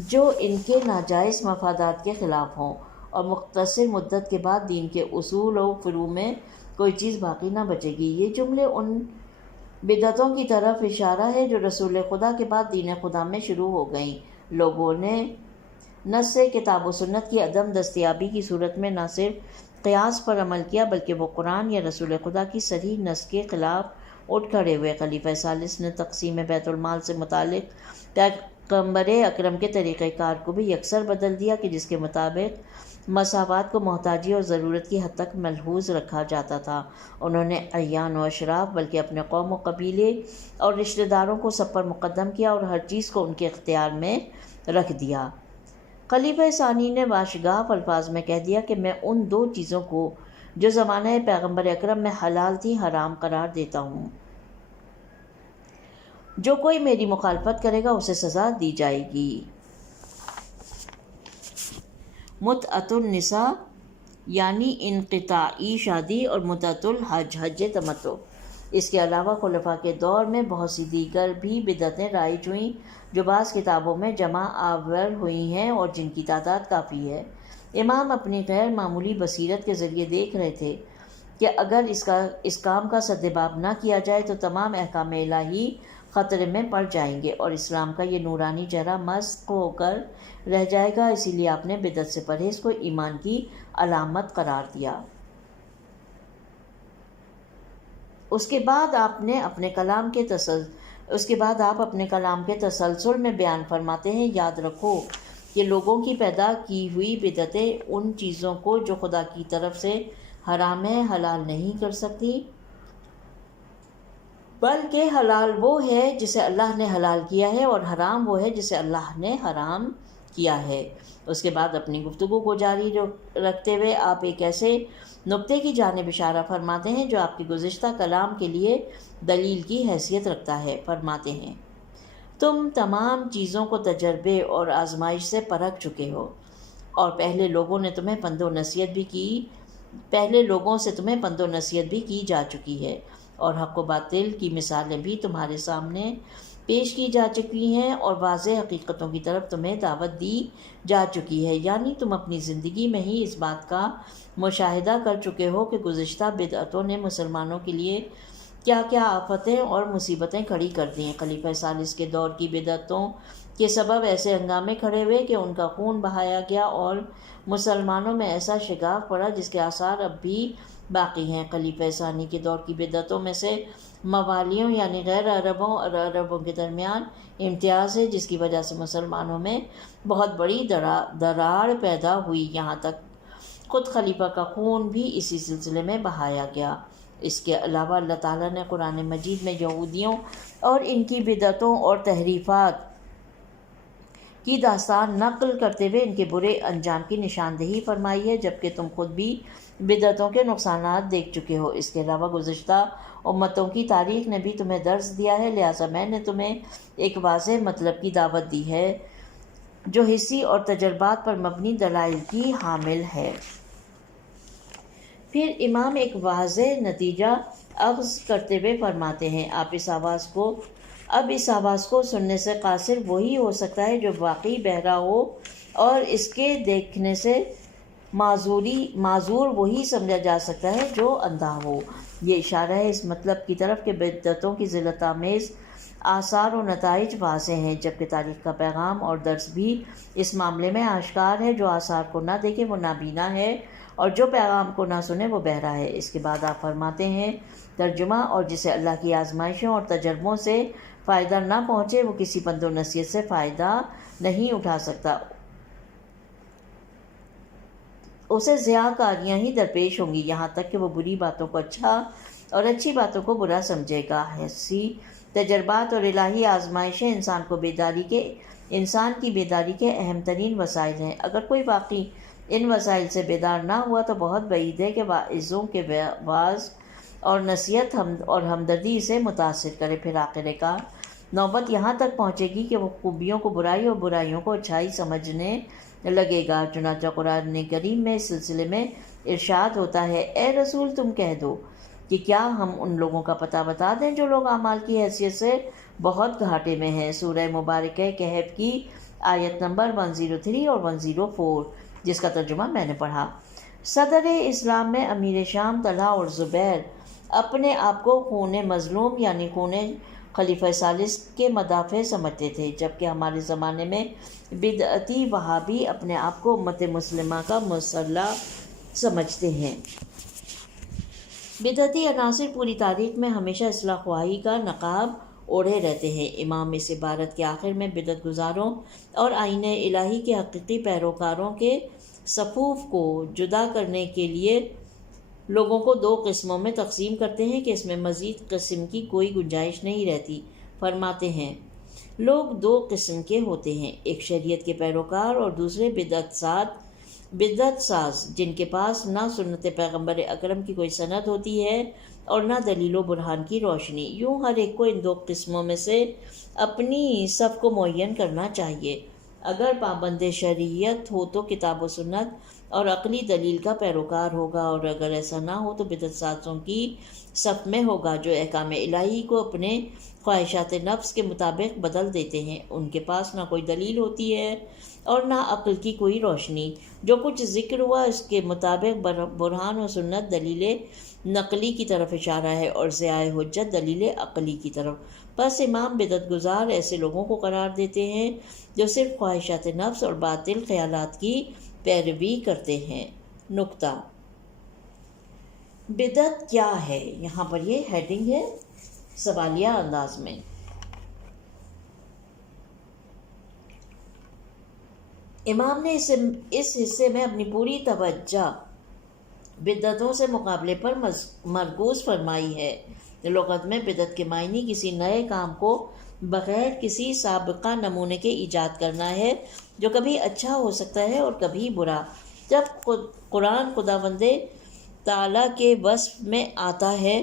جو ان کے ناجائز مفادات کے خلاف ہوں، اور مختصر مدت کے بعد دین کے اصول و فروع میں کوئی چیز باقی نہ بچے گی۔ یہ جملے ان بدعتوں کی طرف اشارہ ہے جو رسول خدا کے بعد دین خدا میں شروع ہو گئیں۔ لوگوں نے نص کتاب و سنت کی عدم دستیابی کی صورت میں نہ صرف قیاس پر عمل کیا، بلکہ وہ قرآن یا رسول خدا کی صریح نص کے خلاف اٹھ کھڑے ہوئے۔ خلیفہ ثالث نے تقسیم بیت المال سے متعلق پیغمبر اکرم کے طریقہ کار کو بھی یکسر بدل دیا، کہ جس کے مطابق مساوات کو محتاجی اور ضرورت کی حد تک ملحوظ رکھا جاتا تھا۔ انہوں نے اعیان و اشراف بلکہ اپنے قوم و قبیلے اور رشتہ داروں کو سب پر مقدم کیا، اور ہر چیز کو ان کے اختیار میں رکھ دیا۔ خلیفہ ثانی نے باشگاف الفاظ میں کہہ دیا کہ میں ان دو چیزوں کو جو زمانہ پیغمبر اکرم میں حلال تھی حرام قرار دیتا ہوں، جو کوئی میری مخالفت کرے گا اسے سزا دی جائے گی۔ متعۃ النساء یعنی انقطاعی شادی، اور متعۃ الحج حج تمتع اس کے علاوہ خلفاء کے دور میں بہت سی دیگر بھی بدعتیں رائج ہوئیں جو بعض کتابوں میں جمع آور ہوئی ہیں اور جن کی تعداد کافی ہے۔ امام اپنی غیر معمولی بصیرت کے ذریعے دیکھ رہے تھے کہ اگر اس کام کا سدباب نہ کیا جائے تو تمام احکام الہی خطرے میں پڑ جائیں گے اور اسلام کا یہ نورانی چہرہ مسخ ہو کر رہ جائے گا۔ اسی لیے آپ نے بدعت سے پرہیز کو ایمان کی علامت قرار دیا۔ اس کے بعد آپ اپنے کلام کے تسلسل میں بیان فرماتے ہیں، یاد رکھو کہ لوگوں کی پیدا کی ہوئی بدعتیں ان چیزوں کو جو خدا کی طرف سے حرام ہے حلال نہیں کر سکتی، بلکہ حلال وہ ہے جسے اللہ نے حلال کیا ہے اور حرام وہ ہے جسے اللہ نے حرام کیا ہے۔ اس کے بعد اپنی گفتگو کو جاری رکھتے ہوئے آپ ایک ایسے نقطے کی جانب اشارہ فرماتے ہیں جو آپ کے گزشتہ کلام کے لیے دلیل کی حیثیت رکھتا ہے۔ فرماتے ہیں، تم تمام چیزوں کو تجربے اور آزمائش سے پرکھ چکے ہو اور پہلے لوگوں سے تمہیں پند و نصیحت بھی کی جا چکی ہے اور حق و باطل کی مثالیں بھی تمہارے سامنے پیش کی جا چکی ہیں اور واضح حقیقتوں کی طرف تمہیں دعوت دی جا چکی ہے، یعنی تم اپنی زندگی میں ہی اس بات کا مشاہدہ کر چکے ہو کہ گزشتہ بدعتوں نے مسلمانوں کے لیے کیا کیا آفتیں اور مصیبتیں کھڑی کر دی ہیں۔ خلیفہ ثالث کے دور کی بدعتوں کے سبب ایسے ہنگامے کھڑے ہوئے کہ ان کا خون بہایا گیا اور مسلمانوں میں ایسا شگاف پڑا جس کے آثار اب بھی باقی ہیں۔ خلیفہ ثانی کے دور کی بدعتوں میں سے موالیوں یعنی غیر عربوں اور عربوں کے درمیان امتیاز ہے، جس کی وجہ سے مسلمانوں میں بہت بڑی دراڑ پیدا ہوئی، یہاں تک خود خلیفہ کا خون بھی اسی سلسلے میں بہایا گیا۔ اس کے علاوہ اللہ تعالیٰ نے قرآن مجید میں یہودیوں اور ان کی بدعتوں اور تحریفات کی داستان نقل کرتے ہوئے ان کے برے انجام کی نشاندہی فرمائی ہے، جبکہ تم خود بھی بدعتوں کے نقصانات دیکھ چکے ہو۔ اس کے علاوہ گزشتہ امتوں کی تاریخ نے بھی تمہیں درس دیا ہے، لہٰذا میں نے تمہیں ایک واضح مطلب کی دعوت دی ہے جو حسی اور تجربات پر مبنی دلائل کی حامل ہے۔ پھر امام ایک واضح نتیجہ اخذ کرتے ہوئے فرماتے ہیں، اب اس آواز کو سننے سے قاصر وہی ہو سکتا ہے جو واقعی بہرا ہو اور اس کے دیکھنے سے معذور وہی سمجھا جا سکتا ہے جو اندھا ہو۔ یہ اشارہ ہے اس مطلب کی طرف کہ بدعتوں کی ذلت آمیز آثار و نتائج واضح ہیں، جبکہ تاریخ کا پیغام اور درس بھی اس معاملے میں آشکار ہے۔ جو آثار کو نہ دیکھے وہ نابینا ہے اور جو پیغام کو نہ سنے وہ بہرا ہے۔ اس کے بعد آپ فرماتے ہیں، ترجمہ، اور جسے اللہ کی آزمائشوں اور تجربوں سے فائدہ نہ پہنچے وہ کسی پند و نصیحت سے فائدہ نہیں اٹھا سکتا، اسے ضیاءکاریاں ہی درپیش ہوں گی، یہاں تک کہ وہ بری باتوں کو اچھا اور اچھی باتوں کو برا سمجھے گا۔ حسی تجربات اور الہی آزمائشیں انسان کی بیداری کے اہم ترین وسائل ہیں۔ اگر کوئی واقعی ان وسائل سے بیدار نہ ہوا تو بہت بعید ہے کہ واعظوں کے وعظ اور نصیحت اور ہمدردی اسے متاثر کرے۔ پھر آخر کار نوبت یہاں تک پہنچے گی کہ وہ خوبیوں کو برائی اور برائیوں کو اچھائی سمجھنے لگے گا۔ چنانچہ قرآن کریم میں اس سلسلے میں ارشاد ہوتا ہے، اے رسول تم کہہ دو کہ کیا ہم ان لوگوں کا پتہ بتا دیں جو لوگ اعمال کی حیثیت سے بہت گھاٹے میں ہیں۔ سورہ مبارکہ کہف کی آیت نمبر 103 اور 104، جس کا ترجمہ میں نے پڑھا۔ صدر اسلام میں امیر شام طلحہ اور زبیر اپنے آپ کو خون مظلوم یعنی خون خلیفہ ثالث کے مدافع سمجھتے تھے، جبکہ ہمارے زمانے میں بدعتی وہابی اپنے آپ کو امت مسلمہ کا مسلح سمجھتے ہیں۔ بدعتی عناصر پوری تاریخ میں ہمیشہ اصلاح خواہی کا نقاب اوڑھے رہتے ہیں۔ امام اس عبارت کے آخر میں بدعت گزاروں اور آئین الہی کے حقیقی پیروکاروں کے صفوف کو جدا کرنے کے لیے لوگوں کو دو قسموں میں تقسیم کرتے ہیں کہ اس میں مزید قسم کی کوئی گنجائش نہیں رہتی۔ فرماتے ہیں، لوگ دو قسم کے ہوتے ہیں، ایک شریعت کے پیروکار اور دوسرے بدعت ساز جن کے پاس نہ سنت پیغمبر اکرم کی کوئی سند ہوتی ہے اور نہ دلیل و برہان کی روشنی۔ یوں ہر ایک کو ان دو قسموں میں سے اپنی صف کو معین کرنا چاہیے۔ اگر پابند شریعت ہو تو کتاب و سنت اور عقلی دلیل کا پیروکار ہوگا، اور اگر ایسا نہ ہو تو بدعت سازوں کی صف میں ہوگا جو احکام الہی کو اپنے خواہشات نفس کے مطابق بدل دیتے ہیں۔ ان کے پاس نہ کوئی دلیل ہوتی ہے اور نہ عقل کی کوئی روشنی۔ جو کچھ ذکر ہوا اس کے مطابق برہان و سنت دلیل نقلی کی طرف اشارہ ہے اور ضیاء حجت دلیل عقلی کی طرف۔ پس امام بدعت گزار ایسے لوگوں کو قرار دیتے ہیں جو صرف خواہشات نفس اور باطل خیالات کی پیروی کرتے ہیں۔ نکتہ: بدعت کیا ہے؟ یہاں پر یہ ہیڈنگ ہے سوالیہ انداز میں۔ امام نے اس حصے میں اپنی پوری توجہ بدعتوں سے مقابلے پر مرکوز فرمائی ہے۔ لغت میں بدعت کے معنی کسی نئے کام کو بغیر کسی سابقہ نمونے کے ایجاد کرنا ہے جو کبھی اچھا ہو سکتا ہے اور کبھی برا۔ جب قرآن خداوند تعالیٰ کے وصف میں آتا ہے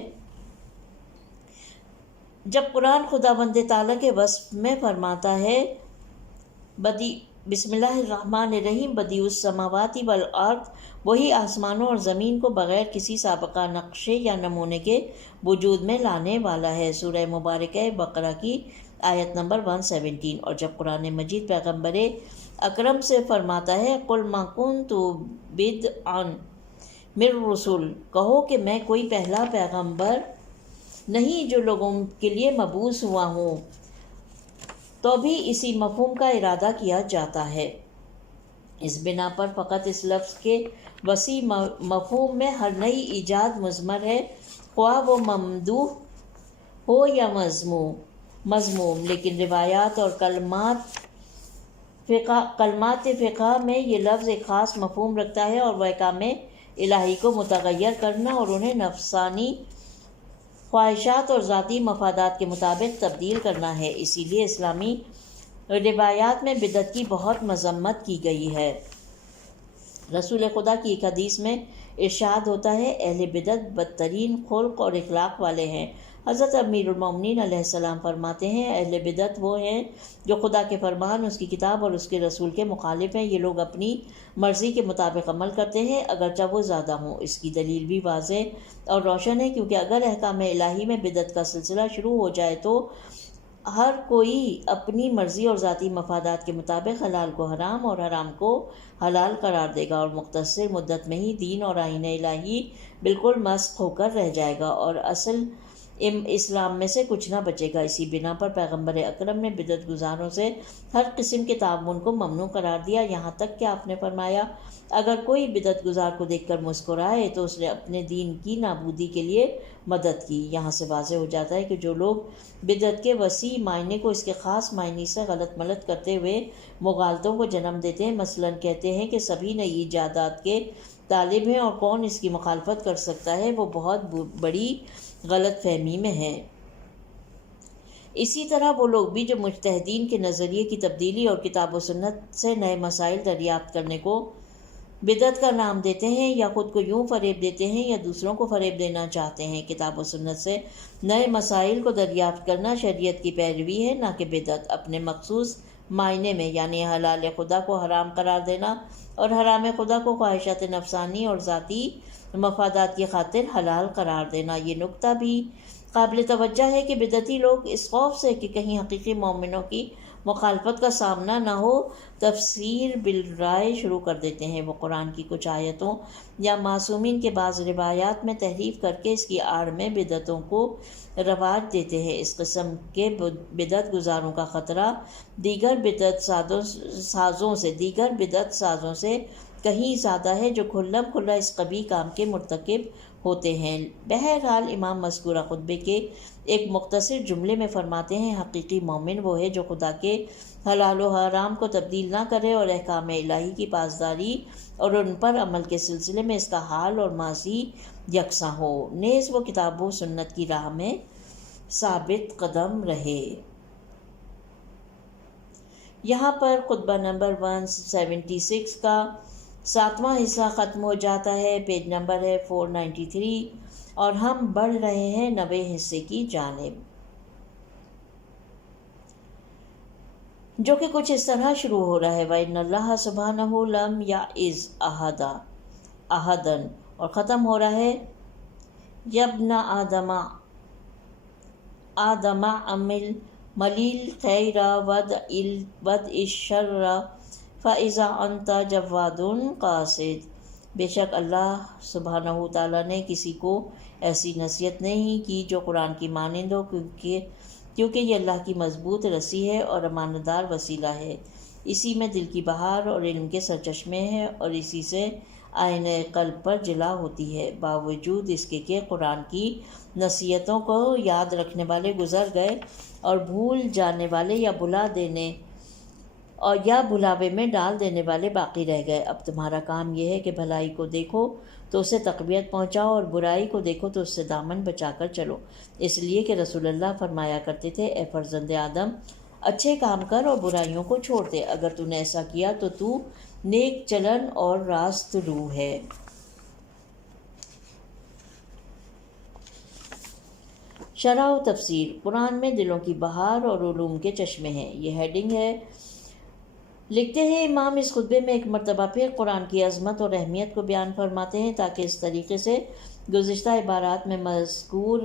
فرماتا ہے بسم اللہ الرحمن الرحیم بدیع السماوات والارض، وہی آسمانوں اور زمین کو بغیر کسی سابقہ نقشے یا نمونے کے وجود میں لانے والا ہے۔ سورہ مبارکہ بقرہ کی آیت نمبر 117۔ اور جب قرآن مجید پیغمبر اکرم سے فرماتا ہے قُلْ مَا كُنْتُ بِدْعًا مِنَ الرُّسُلِ، کہو کہ میں کوئی پہلا پیغمبر نہیں جو لوگوں کے لیے مبعوث ہوا ہوں، تو بھی اسی مفہوم کا ارادہ کیا جاتا ہے۔ اس بنا پر فقط اس لفظ کے وسیع مفہوم میں ہر نئی ایجاد مضمر ہے، خواہ وہ ممدوح ہو یا مذموم۔ لیکن روایات اور کلمات فقہ میں یہ لفظ ایک خاص مفہوم رکھتا ہے اور وہ احکام الہی کو متغیر کرنا اور انہیں نفسانی خواہشات اور ذاتی مفادات کے مطابق تبدیل کرنا ہے۔ اسی لیے اسلامی روایات میں بدعت کی بہت مذمت کی گئی ہے۔ رسول خدا کی ایک حدیث میں ارشاد ہوتا ہے اہل بدعت بدترین خلق اور اخلاق والے ہیں۔ حضرت امیر المومنین علیہ السلام فرماتے ہیں اہل بدعت وہ ہیں جو خدا کے فرمان، اس کی کتاب اور اس کے رسول کے مخالف ہیں۔ یہ لوگ اپنی مرضی کے مطابق عمل کرتے ہیں اگرچہ وہ زیادہ ہوں۔ اس کی دلیل بھی واضح اور روشن ہے، کیونکہ اگر احکام الہی میں بدعت کا سلسلہ شروع ہو جائے تو ہر کوئی اپنی مرضی اور ذاتی مفادات کے مطابق حلال کو حرام اور حرام کو حلال قرار دے گا، اور مختصر مدت میں ہی دین اور آئین الہی بالکل مسخ ہو کر رہ جائے گا اور اصل اسلام میں سے کچھ نہ بچے گا۔ اسی بنا پر پیغمبر اکرم نے بدعت گزاروں سے ہر قسم کے تعاون کو ممنوع قرار دیا، یہاں تک کہ آپ نے فرمایا اگر کوئی بدعت گزار کو دیکھ کر مسکرائے تو اس نے اپنے دین کی نابودی کے لیے مدد کی۔ یہاں سے واضح ہو جاتا ہے کہ جو لوگ بدعت کے وسیع معنی کو اس کے خاص معنی سے غلط ملت کرتے ہوئے مغالطوں کو جنم دیتے ہیں، مثلا کہتے ہیں کہ سبھی نئی ایجادات کے طالب ہیں اور کون اس کی مخالفت کر سکتا ہے، وہ بہت بڑی غلط فہمی میں ہے۔ اسی طرح وہ لوگ بھی جو مجتہدین کے نظریے کی تبدیلی اور کتاب و سنت سے نئے مسائل دریافت کرنے کو بدعت کا نام دیتے ہیں، یا خود کو یوں فریب دیتے ہیں یا دوسروں کو فریب دینا چاہتے ہیں۔ کتاب و سنت سے نئے مسائل کو دریافت کرنا شریعت کی پیروی ہے، نہ کہ بدعت۔ اپنے مخصوص معنی میں یعنی حلال خدا کو حرام قرار دینا اور حرام خدا کو خواہشات نفسانی اور ذاتی مفادات کی خاطر حلال قرار دینا۔ یہ نکتہ بھی قابل توجہ ہے کہ بدعتی لوگ اس خوف سے کہ کہیں حقیقی مومنوں کی مخالفت کا سامنا نہ ہو، تفسیر بالرائے شروع کر دیتے ہیں۔ وہ قرآن کی کچھ آیتوں یا معصومین کے بعض روایات میں تحریف کر کے اس کی آڑ میں بدعتوں کو رواج دیتے ہیں۔ اس قسم کے بدعت گزاروں کا خطرہ دیگر بدعت سازوں سے کہیں زیادہ ہے جو کھلم کھلا اس قبیح کام کے مرتکب ہوتے ہیں۔ بہرحال امام مذکورہ خطبے کے ایک مختصر جملے میں فرماتے ہیں حقیقی مومن وہ ہے جو خدا کے حلال و حرام کو تبدیل نہ کرے اور احکام الہی کی پاسداری اور ان پر عمل کے سلسلے میں اس کا حال اور ماضی یکساں ہو، نیز وہ کتاب و سنت کی راہ میں ثابت قدم رہے۔ یہاں پر خطبہ نمبر 176 کا 7واں حصہ ختم ہو جاتا ہے۔ پیج نمبر ہے 493 اور ہم بڑھ رہے ہیں 90 حصے کی جانب۔ جو کہ کچھ اس طرح شروع ہو رہا ہے وَإِنَّ اللَّهَ سُبْحَانَهُ لَمْ يَعِزْ أَحَدًا، اور ختم ہو رہا ہے یَبْنَ آدم عمل ملیل خیر ود الشر فَإِذَا أَنْتَ جَوَّادٌ قَاصِدٌ۔ بے شک اللہ سبحانہ تعالیٰ نے کسی کو ایسی نصیحت نہیں کی جو قرآن کی مانند ہو، کیونکہ یہ اللہ کی مضبوط رسی ہے اور امانت دار وسیلہ ہے۔ اسی میں دل کی بہار اور علم کے سرچشمے ہیں، اور اسی سے آئینہ قلب پر جلا ہوتی ہے۔ باوجود اس کے کہ قرآن کی نصیحتوں کو یاد رکھنے والے گزر گئے اور بھول جانے والے یا بھلاوے میں ڈال دینے والے باقی رہ گئے۔ اب تمہارا کام یہ ہے کہ بھلائی کو دیکھو تو اسے تقویت پہنچاؤ، اور برائی کو دیکھو تو اس سے دامن بچا کر چلو، اس لیے کہ رسول اللہ فرمایا کرتے تھے، اے فرزند آدم، اچھے کام کر اور برائیوں کو چھوڑ دے، اگر تو نے ایسا کیا تو تو نیک چلن اور راست رو ہے۔ شرح و تفسیر۔ قرآن میں دلوں کی بہار اور علوم کے چشمے ہیں، یہ ہیڈنگ ہے۔ لکھتے ہیں امام اس خطبے میں ایک مرتبہ پھر قرآن کی عظمت اور اہمیت کو بیان فرماتے ہیں تاکہ اس طریقے سے گزشتہ عبارات میں مذکور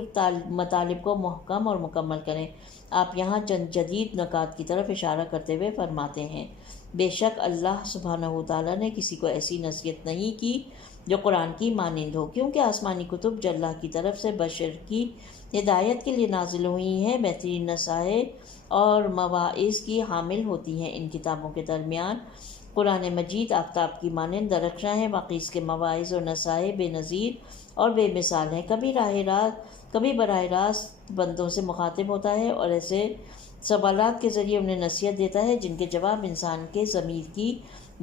مطالب کو محکم اور مکمل کریں۔ آپ یہاں چند جدید نکات کی طرف اشارہ کرتے ہوئے فرماتے ہیں، بے شک اللہ سبحانہ تعالیٰ نے کسی کو ایسی نصیحت نہیں کی جو قرآن کی مانند ہو، کیونکہ آسمانی کتب جو اللہ کی طرف سے بشر کی ہدایت کے لیے نازل ہوئی ہیں بہترین نصائح اور مواعظ کی حامل ہوتی ہیں۔ ان کتابوں کے درمیان قرآن مجید آفتاب کی مانند درخشاں ہے، باقی اس کے مواعظ اور نصائح بے نظیر اور بے مثال ہیں۔ کبھی براہ راست بندوں سے مخاطب ہوتا ہے اور ایسے سوالات کے ذریعے انہیں نصیحت دیتا ہے جن کے جواب انسان کے ضمیر کی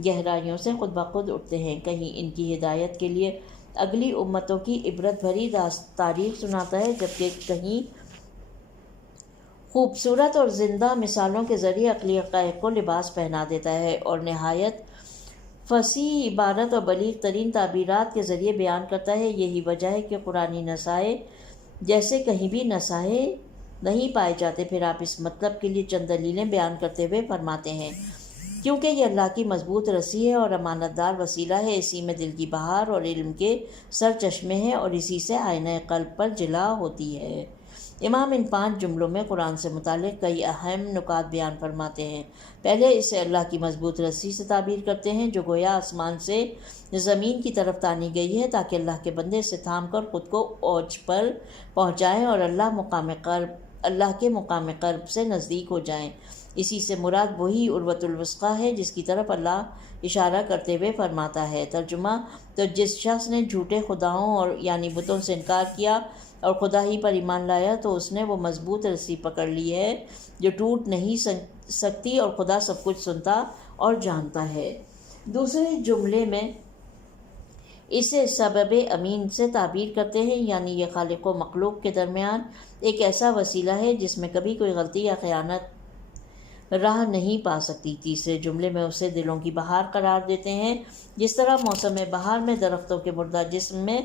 گہرائیوں سے خود بخود اٹھتے ہیں۔ کہیں ان کی ہدایت کے لیے اگلی امتوں کی عبرت بھری تاریخ سناتا ہے، جبکہ کہیں خوبصورت اور زندہ مثالوں کے ذریعے عقلی حقائق کو لباس پہنا دیتا ہے، اور نہایت فصیح عبارت اور بلیغ ترین تعبیرات کے ذریعے بیان کرتا ہے۔ یہی وجہ ہے کہ قرآنی نصائح جیسے کہیں بھی نصائح نہیں پائے جاتے۔ پھر آپ اس مطلب کے لیے چند دلیلیں بیان کرتے ہوئے فرماتے ہیں، کیونکہ یہ اللہ کی مضبوط رسی ہے اور امانت دار وسیلہ ہے، اسی میں دل کی بہار اور علم کے سرچشمے ہیں، اور اسی سے آئینہ قلب پر جلا ہوتی ہے۔ امام ان 5 جملوں میں قرآن سے متعلق کئی اہم نکات بیان فرماتے ہیں۔ پہلے اسے اللہ کی مضبوط رسی سے تعبیر کرتے ہیں جو گویا آسمان سے زمین کی طرف تانی گئی ہے تاکہ اللہ کے بندے اسے تھام کر خود کو اوج پر پہنچائیں اور اللہ کے مقام قرب سے نزدیک ہو جائیں۔ اسی سے مراد وہی عروۃ الوثقیٰ ہے جس کی طرف اللہ اشارہ کرتے ہوئے فرماتا ہے۔ ترجمہ، تو جس شخص نے جھوٹے خداؤں اور یعنی بتوں سے انکار کیا اور خدا ہی پر ایمان لایا تو اس نے وہ مضبوط رسی پکڑ لی ہے جو ٹوٹ نہیں سکتی، اور خدا سب کچھ سنتا اور جانتا ہے۔ دوسرے جملے میں اسے سبب امین سے تعبیر کرتے ہیں، یعنی یہ خالق و مخلوق کے درمیان ایک ایسا وسیلہ ہے جس میں کبھی کوئی غلطی یا خیانت راہ نہیں پا سکتی۔ تیسرے جملے میں اسے دلوں کی بہار قرار دیتے ہیں، جس طرح موسم بہار میں درختوں کے مردہ جسم میں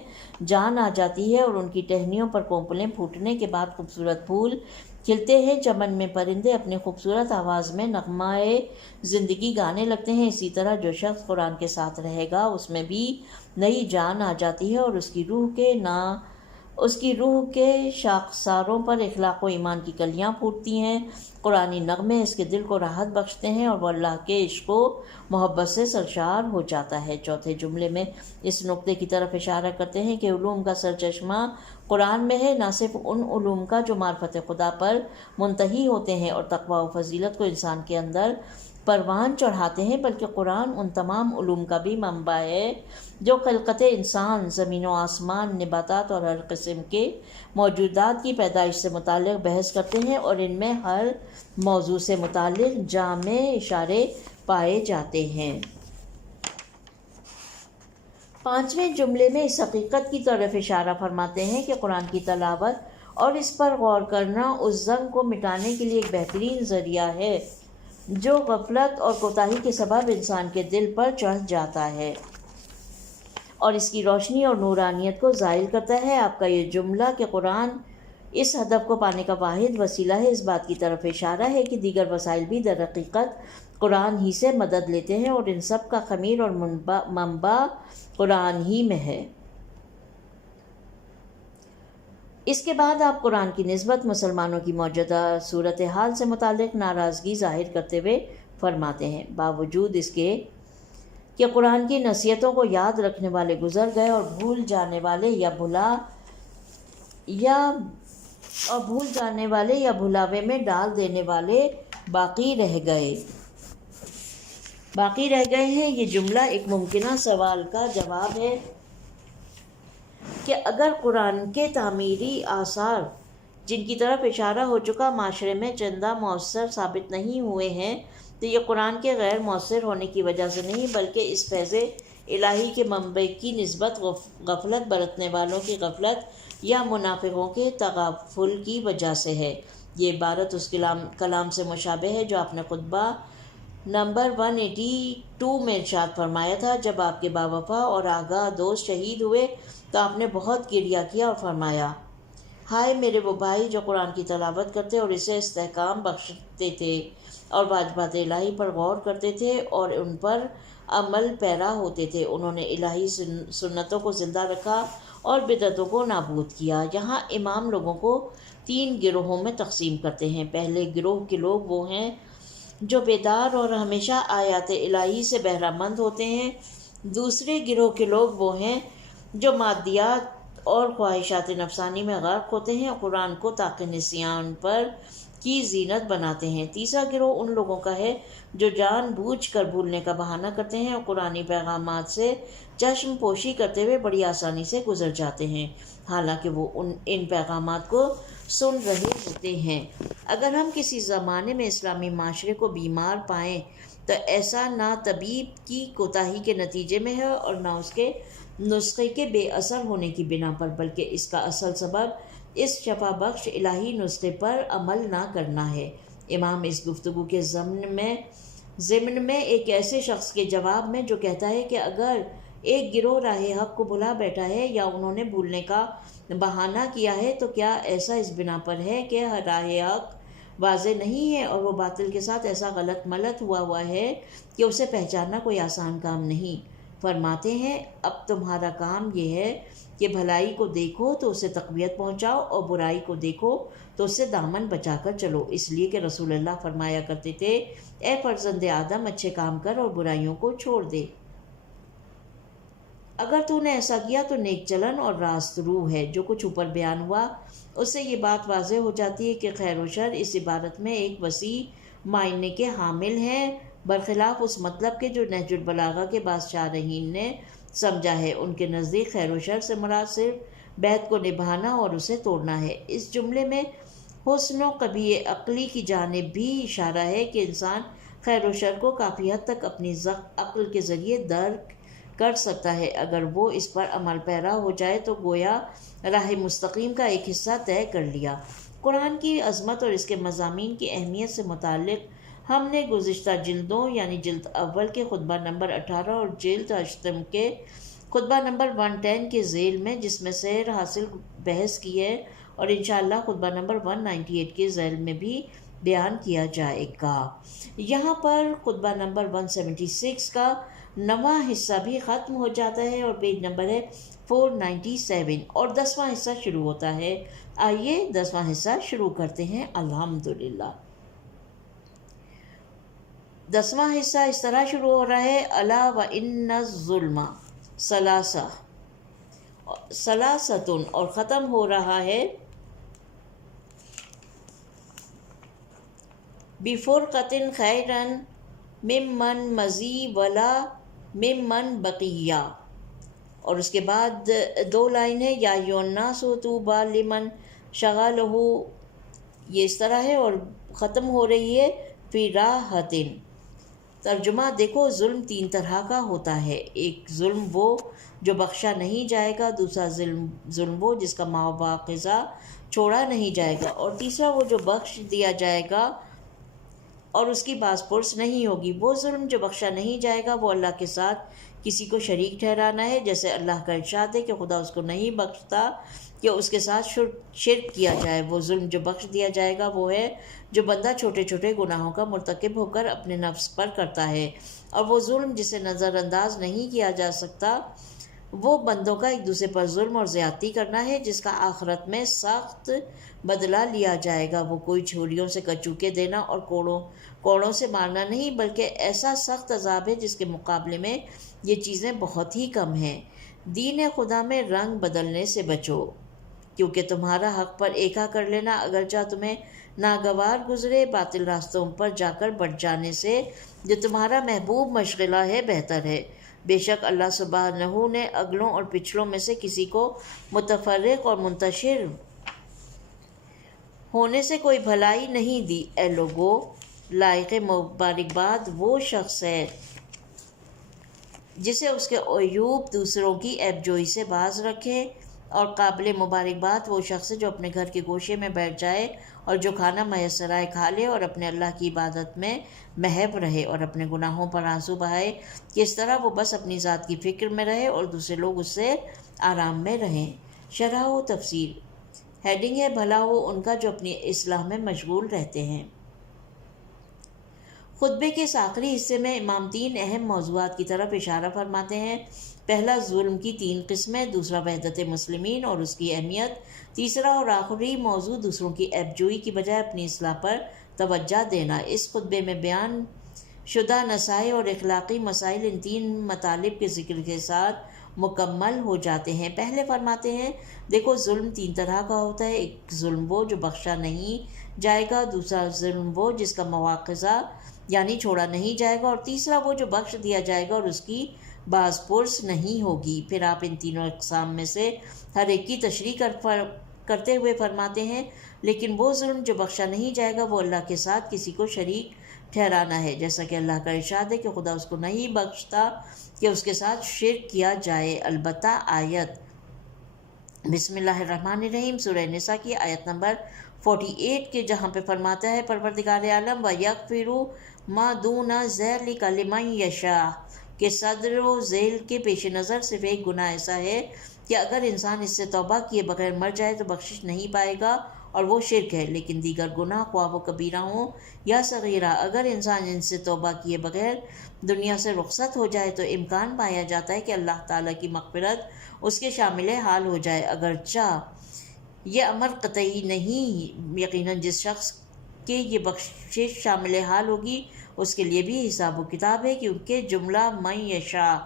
جان آ جاتی ہے اور ان کی ٹہنیوں پر کونپلیں پھوٹنے کے بعد خوبصورت پھول کھلتے ہیں، چمن میں پرندے اپنی خوبصورت آواز میں نغمہ زندگی گانے لگتے ہیں، اسی طرح جو شخص قرآن کے ساتھ رہے گا اس میں بھی نئی جان آ جاتی ہے اور اس کی روح کے شاخساروں پر اخلاق و ایمان کی کلیاں پھوٹتی ہیں۔ قرآنی نغمے اس کے دل کو راحت بخشتے ہیں اور وہ اللہ کے عشق و محبت سے سرشار ہو جاتا ہے۔ چوتھے جملے میں اس نقطے کی طرف اشارہ کرتے ہیں کہ علوم کا سرچشمہ قرآن میں ہے، نہ صرف ان علوم کا جو معرفت خدا پر منتہی ہوتے ہیں اور تقوی و فضیلت کو انسان کے اندر پروان چڑھاتے ہیں، بلکہ قرآن ان تمام علوم کا بھی منبع ہے جو خلقت انسان، زمین و آسمان، نباتات اور ہر قسم کے موجودات کی پیدائش سے متعلق بحث کرتے ہیں، اور ان میں ہر موضوع سے متعلق جامع اشارے پائے جاتے ہیں۔ 5ویں جملے میں اس حقیقت کی طرف اشارہ فرماتے ہیں کہ قرآن کی تلاوت اور اس پر غور کرنا اس زنگ کو مٹانے کے لیے ایک بہترین ذریعہ ہے جو غفلت اور کوتاہی کے سبب انسان کے دل پر چڑھ جاتا ہے اور اس کی روشنی اور نورانیت کو زائل کرتا ہے۔ آپ کا یہ جملہ کہ قرآن اس ہدف کو پانے کا واحد وسیلہ ہے، اس بات کی طرف اشارہ ہے کہ دیگر وسائل بھی در حقیقت قرآن ہی سے مدد لیتے ہیں اور ان سب کا خمیر اور منبع قرآن ہی میں ہے۔ اس کے بعد آپ قرآن کی نسبت مسلمانوں کی موجودہ صورتحال سے متعلق ناراضگی ظاہر کرتے ہوئے فرماتے ہیں، باوجود اس کے کہ قرآن کی نصیحتوں کو یاد رکھنے والے گزر گئے اور بھول جانے والے یا بھلاوے میں ڈال دینے والے باقی رہ گئے ہیں۔ یہ جملہ ایک ممکنہ سوال کا جواب ہے کہ اگر قرآن کے تعمیری آثار جن کی طرف اشارہ ہو چکا معاشرے میں چندہ مؤثر ثابت نہیں ہوئے ہیں تو یہ قرآن کے غیر مؤثر ہونے کی وجہ سے نہیں بلکہ اس فیض الہی کے منبع کی نسبت غفلت برتنے والوں کی غفلت یا منافقوں کے تغافل کی وجہ سے ہے۔ یہ عبارت اس کلام سے مشابہ ہے جو آپ نے خطبہ نمبر 182 میں ارشاد فرمایا تھا، جب آپ کے باوفا اور آگاہ دوست شہید ہوئے تو آپ نے بہت گریہ کیا اور فرمایا، ہائے میرے وہ بھائی جو قرآن کی تلاوت کرتے اور اسے استحکام بخشتے تھے اور واجبات الہی پر غور کرتے تھے اور ان پر عمل پیرا ہوتے تھے۔ انہوں نے الہی سنتوں کو زندہ رکھا اور بدعتوں کو نابود کیا۔ یہاں امام لوگوں کو 3 گروہوں میں تقسیم کرتے ہیں۔ پہلے گروہ کے لوگ وہ ہیں جو بیدار اور ہمیشہ آیات الہی سے بہرہ مند ہوتے ہیں۔ دوسرے گروہ کے لوگ وہ ہیں جو مادیات اور خواہشات نفسانی میں غرق ہوتے ہیں اور قرآن کو طاق نسیان پر کی زینت بناتے ہیں۔ تیسرا گروہ ان لوگوں کا ہے جو جان بوجھ کر بھولنے کا بہانہ کرتے ہیں اور قرآنی پیغامات سے چشم پوشی کرتے ہوئے بڑی آسانی سے گزر جاتے ہیں، حالانکہ وہ ان پیغامات کو سن رہے ہوتے ہیں۔ اگر ہم کسی زمانے میں اسلامی معاشرے کو بیمار پائیں تو ایسا نہ طبیب کی کوتاہی کے نتیجے میں ہے اور نہ اس کے نسخے کے بے اثر ہونے کی بنا پر، بلکہ اس کا اصل سبب اس شفا بخش الہی نسخے پر عمل نہ کرنا ہے۔ امام اس گفتگو کے ضمن میں ایک ایسے شخص کے جواب میں جو کہتا ہے کہ اگر ایک گروہ راہ حق کو بھلا بیٹھا ہے یا انہوں نے بھولنے کا بہانہ کیا ہے تو کیا ایسا اس بنا پر ہے کہ راہ حق واضح نہیں ہے اور وہ باطل کے ساتھ ایسا غلط ملت ہوا ہے کہ اسے پہچاننا کوئی آسان کام نہیں۔ فرماتے ہیں، اب تمہارا کام یہ ہے کہ بھلائی کو دیکھو تو اسے تقویت پہنچاؤ اور برائی کو دیکھو تو اسے دامن بچا کر چلو، اس لیے کہ رسول اللہ فرمایا کرتے تھے، اے فرزند آدم اچھے کام کر اور برائیوں کو چھوڑ دے۔ اگر تو نے ایسا کیا تو نیک چلن اور راست رو ہے۔ جو کچھ اوپر بیان ہوا اس سے یہ بات واضح ہو جاتی ہے کہ خیر و شر اس عبارت میں ایک وسیع معنی کے حامل ہیں، برخلاف اس مطلب کے جو نہج البلاغہ کے بعض شارحین نے سمجھا ہے۔ ان کے نزدیک خیر و شر سے مراد صرف بیعت کو نبھانا اور اسے توڑنا ہے۔ اس جملے میں حسن و قبیح عقلی کی جانب بھی اشارہ ہے کہ انسان خیر و شر کو کافی حد تک اپنی عقل کے ذریعے درک کر سکتا ہے۔ اگر وہ اس پر عمل پیرا ہو جائے تو گویا راہ مستقیم کا ایک حصہ طے کر لیا۔ قرآن کی عظمت اور اس کے مضامین کی اہمیت سے متعلق ہم نے گزشتہ جلدوں یعنی جلد اول کے خطبہ نمبر 18 اور جلد اشتم کے خطبہ نمبر 110 کے ذیل میں جس میں سیر حاصل بحث کی ہے اور انشاءاللہ خطبہ نمبر 198 کے ذیل میں بھی بیان کیا جائے گا۔ یہاں پر خطبہ نمبر 176 کا 9واں حصہ بھی ختم ہو جاتا ہے اور پیج نمبر ہے 497 اور 10واں حصہ شروع ہوتا ہے۔ آئیے 10واں حصہ شروع کرتے ہیں الحمدللہ۔ 10واں حصہ اس طرح شروع ہو رہا ہے، الا وان الظلم ثلاثۃ اور ختم ہو رہا ہے بفرقۃ خیرا ممن مضی ولا ممن بقیہ، اور اس کے بعد 2 لائن ہے، یا ایھا الناس طوبی لمن شغلہ، یہ اس طرح ہے اور ختم ہو رہی ہے فی راحۃ۔ ترجمہ دیکھو، ظلم 3 طرح کا ہوتا ہے، ایک ظلم وہ جو بخشا نہیں جائے گا، دوسرا ظلم وہ جس کا مواخذہ چھوڑا نہیں جائے گا، اور تیسرا وہ جو بخش دیا جائے گا اور اس کی باز پرس نہیں ہوگی۔ وہ ظلم جو بخشا نہیں جائے گا وہ اللہ کے ساتھ کسی کو شریک ٹھہرانا ہے، جیسے اللہ کا ارشاد ہے کہ خدا اس کو نہیں بخشتا کہ اس کے ساتھ شرک کیا جائے۔ وہ ظلم جو بخش دیا جائے گا وہ ہے جو بندہ چھوٹے چھوٹے گناہوں کا مرتکب ہو کر اپنے نفس پر کرتا ہے، اور وہ ظلم جسے نظر انداز نہیں کیا جا سکتا وہ بندوں کا ایک دوسرے پر ظلم اور زیادتی کرنا ہے، جس کا آخرت میں سخت بدلہ لیا جائے گا۔ وہ کوئی چھریوں سے کچوکے دینا اور کوڑوں سے مارنا نہیں، بلکہ ایسا سخت عذاب ہے جس کے مقابلے میں یہ چیزیں بہت ہی کم ہیں۔ دین خدا میں رنگ بدلنے سے بچو، کیونکہ تمہارا حق پر ایکا کر لینا اگرچہ تمہیں ناگوار گزرے، باطل راستوں پر جا کر بٹ جانے سے جو تمہارا محبوب مشغلہ ہے بہتر ہے۔ بے شک اللہ سبحانہ نے اگلوں اور پچھلوں میں سے کسی کو متفرق اور منتشر ہونے سے کوئی بھلائی نہیں دی۔ اے لوگو، لائق مبارکباد وہ شخص ہے جسے اس کے عیوب دوسروں کی عیب جوئی سے باز رکھے، اور قابل مبارکباد وہ شخص ہے جو اپنے گھر کے گوشے میں بیٹھ جائے اور جو کھانا میسر آئے کھا لے، اور اپنے اللہ کی عبادت میں محو رہے اور اپنے گناہوں پر آنسو بہائے کہ اس طرح وہ بس اپنی ذات کی فکر میں رہے اور دوسرے لوگ اس سے آرام میں رہیں۔ شرح و تفسیر ہیڈنگ ہے بھلا ہو ان کا جو اپنی اصلاح میں مشغول رہتے ہیں۔ خطبے کے اس آخری حصے میں امام 3 اہم موضوعات کی طرف اشارہ فرماتے ہیں۔ پہلا، ظلم کی 3 قسمیں، دوسرا وحدت مسلمین اور اس کی اہمیت، تیسرا اور آخری موضوع دوسروں کی عیب جوئی کی بجائے اپنی اصلاح پر توجہ دینا۔ اس خطبے میں بیان شدہ نصائح اور اخلاقی مسائل ان 3 مطالب کے ذکر کے ساتھ مکمل ہو جاتے ہیں۔ پہلے فرماتے ہیں، دیکھو ظلم 3 طرح کا ہوتا ہے۔ ایک ظلم وہ جو بخشا نہیں جائے گا، دوسرا ظلم وہ جس کا مواخذہ یعنی چھوڑا نہیں جائے گا، اور تیسرا وہ جو بخش دیا جائے گا اور اس کی باز پرس نہیں ہوگی۔ پھر آپ ان تینوں اقسام میں سے ہر ایک کی تشریح کرتے ہوئے فرماتے ہیں، لیکن وہ ظلم جو بخشا نہیں جائے گا وہ اللہ کے ساتھ کسی کو شریک ٹھہرانا ہے، جیسا کہ اللہ کا ارشاد ہے کہ خدا اس کو نہیں بخشتا کہ اس کے ساتھ شرک کیا جائے۔ البتہ آیت بسم اللہ الرحمن الرحیم سورہ نساء کی آیت نمبر 48 کے جہاں پہ فرماتا ہے پروردگار عالم وَيَغْفِرُ مَا دُونَ ذَلِكَ لِمَن يَشَاءُ کہ صدر و ذیل کے پیش نظر صرف ایک گناہ ایسا ہے کہ اگر انسان اس سے توبہ کیے بغیر مر جائے تو بخشش نہیں پائے گا، اور وہ شرک ہے۔ لیکن دیگر گناہ خواہ وہ کبیرہ ہوں یا صغیرہ، اگر انسان ان سے توبہ کیے بغیر دنیا سے رخصت ہو جائے تو امکان پایا جاتا ہے کہ اللہ تعالیٰ کی مغفرت اس کے شامل حال ہو جائے، اگرچہ یہ امر قطعی نہیں۔ یقیناً جس شخص کے یہ بخشش شامل حال ہوگی اس کے لیے بھی حساب و کتاب ہے، کیونکہ جملہ من یشاء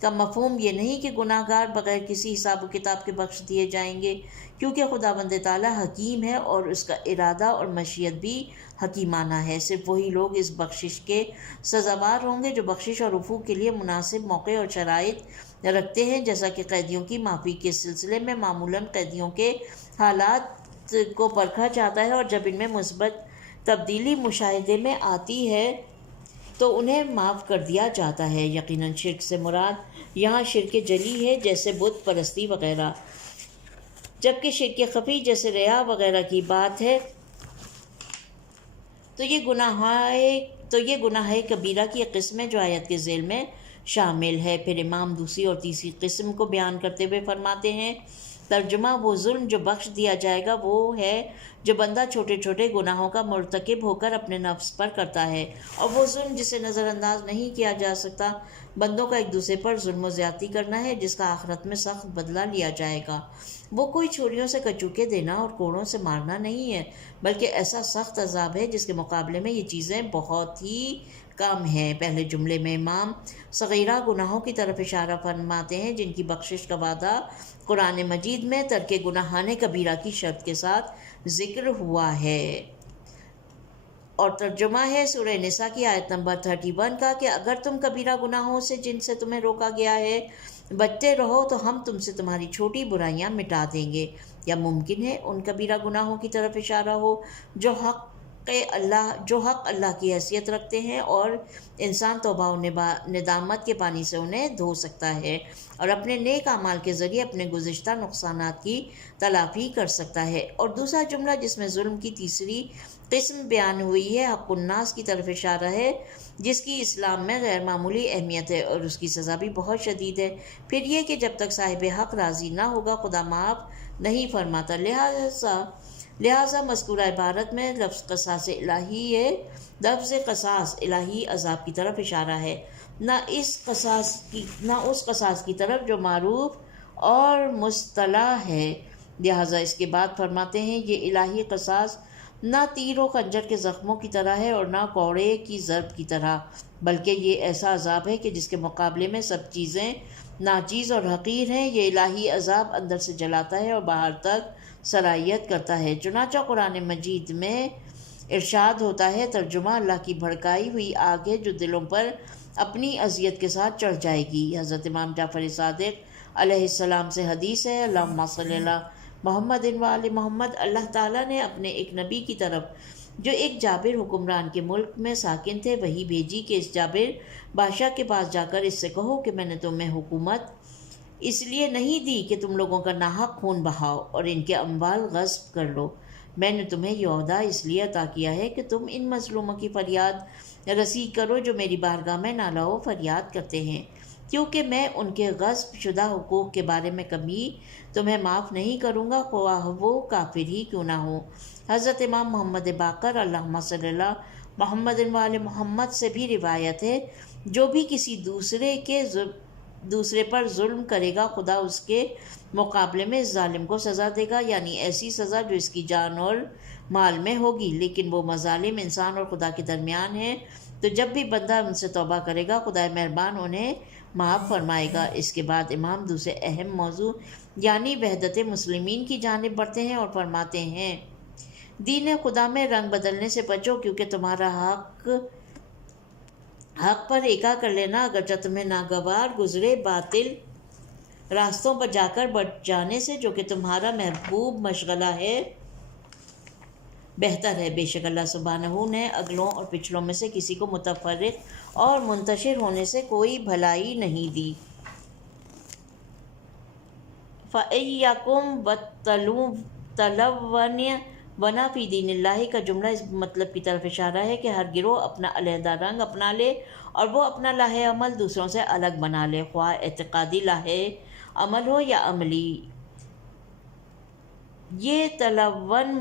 کا مفہوم یہ نہیں کہ گناہ گار بغیر کسی حساب و کتاب کے بخش دیے جائیں گے، کیونکہ خداوند تعالیٰ حکیم ہے اور اس کا ارادہ اور مشیت بھی حکیمانہ ہے۔ صرف وہی لوگ اس بخشش کے سزاوار ہوں گے جو بخشش اور عفو کے لیے مناسب موقع اور شرائط رکھتے ہیں، جیسا کہ قیدیوں کی معافی کے سلسلے میں معمولاً قیدیوں کے حالات کو پرکھا جاتا ہے، اور جب ان میں مثبت تبدیلی مشاہدے میں آتی ہے تو انہیں معاف کر دیا جاتا ہے۔ یقیناً شرک سے مراد یہاں شرک جلی ہے جیسے بت پرستی وغیرہ، جبکہ شرک خفی جیسے ریا وغیرہ کی بات ہے تو یہ گناہ کبیرہ کی ایک قسم ہے جو آیت کے ذیل میں شامل ہے۔ پھر امام دوسری اور تیسری قسم کو بیان کرتے ہوئے فرماتے ہیں، ترجمہ وہ ظلم جو بخش دیا جائے گا وہ ہے جو بندہ چھوٹے چھوٹے گناہوں کا مرتکب ہو کر اپنے نفس پر کرتا ہے، اور وہ ظلم جسے نظر انداز نہیں کیا جا سکتا بندوں کا ایک دوسرے پر ظلم و زیادتی کرنا ہے، جس کا آخرت میں سخت بدلہ لیا جائے گا۔ وہ کوئی چھریوں سے کچوکے دینا اور کوڑوں سے مارنا نہیں ہے، بلکہ ایسا سخت عذاب ہے جس کے مقابلے میں یہ چیزیں بہت ہی کم ہیں۔ پہلے جملے میں امام صغیرہ گناہوں کی طرف اشارہ فرماتے ہیں جن کی بخشش کا وعدہ قرآن مجید میں ترک گناہان کبیرہ کی شرط کے ساتھ ذکر ہوا ہے، اور ترجمہ ہے سورہ نساء کی آیت نمبر 31 کا کہ اگر تم کبیرہ گناہوں سے جن سے تمہیں روکا گیا ہے بچتے رہو تو ہم تم سے تمہاری چھوٹی برائیاں مٹا دیں گے۔ یا ممکن ہے ان کبیرہ گناہوں کی طرف اشارہ ہو جو حق اللہ کی حیثیت رکھتے ہیں، اور انسان توبہ و ندامت کے پانی سے انہیں دھو سکتا ہے اور اپنے نیک اعمال کے ذریعے اپنے گزشتہ نقصانات کی تلافی کر سکتا ہے۔ اور دوسرا جملہ جس میں ظلم کی تیسری قسم بیان ہوئی ہے حق الناس کی طرف اشارہ ہے، جس کی اسلام میں غیر معمولی اہمیت ہے اور اس کی سزا بھی بہت شدید ہے۔ پھر یہ کہ جب تک صاحب حق راضی نہ ہوگا خدا معاف نہیں فرماتا۔ لہٰذا مذکورہ عبارت میں لفظ قصاص الہی عذاب کی طرف اشارہ ہے، نہ اس قصاص کی طرف جو معروف اور مصطلح ہے۔ لہٰذا اس کے بعد فرماتے ہیں یہ الہی قصاص نہ تیر و خنجر کے زخموں کی طرح ہے اور نہ کوڑے کی ضرب کی طرح، بلکہ یہ ایسا عذاب ہے کہ جس کے مقابلے میں سب چیزیں ناچیز اور حقیر ہیں۔ یہ الہی عذاب اندر سے جلاتا ہے اور باہر تک سرایت کرتا ہے۔ چنانچہ قرآن مجید میں ارشاد ہوتا ہے، ترجمہ اللہ کی بھڑکائی ہوئی آگ ہے جو دلوں پر اپنی اذیت کے ساتھ چڑھ جائے گی۔ حضرت امام جعفر صادق علیہ السلام سے حدیث ہے، اللہم صلی اللہ محمد وآل محمد، اللہ تعالیٰ نے اپنے ایک نبی کی طرف جو ایک جابر حکمران کے ملک میں ساکن تھے وہی بھیجی کہ اس جابر بادشاہ کے پاس جا کر اس سے کہو کہ میں نے تمہیں حکومت اس لیے نہیں دی کہ تم لوگوں کا ناحق خون بہاؤ اور ان کے اموال غصب کر لو، میں نے تمہیں یہ عہدہ اس لیے عطا کیا ہے کہ تم ان مظلوموں کی فریاد رسی کرو جو میری بارگاہ میں نالہ و فریاد کرتے ہیں، کیونکہ میں ان کے غصب شدہ حقوق کے بارے میں کبھی تمہیں معاف نہیں کروں گا، خواہ وہ کافر ہی کیوں نہ ہو۔ حضرت امام محمد باقر اللہم صلی اللہ محمد وآل محمد سے بھی روایت ہے، جو بھی کسی دوسرے پر ظلم کرے گا خدا اس کے مقابلے میں اس ظالم کو سزا دے گا، یعنی ایسی سزا جو اس کی جان اور مال میں ہوگی، لیکن وہ مظالم انسان اور خدا کے درمیان ہیں، تو جب بھی بندہ ان سے توبہ کرے گا خدا مہربان انہیں معاف فرمائے گا۔ اس کے بعد امام دوسرے اہم موضوع یعنی وحدت مسلمین کی جانب بڑھتے ہیں اور فرماتے ہیں، دین خدا میں رنگ بدلنے سے بچو، کیونکہ تمہارا حق پر ایکا کر لینا اگرچہ تمہیں ناگوار گزرے باطل راستوں پر جا کر بٹ جانے سے، جو کہ تمہارا محبوب مشغلہ ہے، بہتر ہے۔ بے شک اللہ سبحانہ نے اگلوں اور پچھلوں میں سے کسی کو متفرق اور منتشر ہونے سے کوئی بھلائی نہیں دی۔ فَإِيَّاكُمْ وَالتَّلَوُّنَ فِي دِينِ اللَّهِ کا جملہ اس مطلب کی طرف اشارہ ہے کہ ہر گروہ اپنا علیحدہ رنگ اپنا لے اور وہ اپنا لاہ عمل دوسروں سے الگ بنا لے، خواہ اعتقادی لاہ عمل ہو یا عملی۔ یہ تلون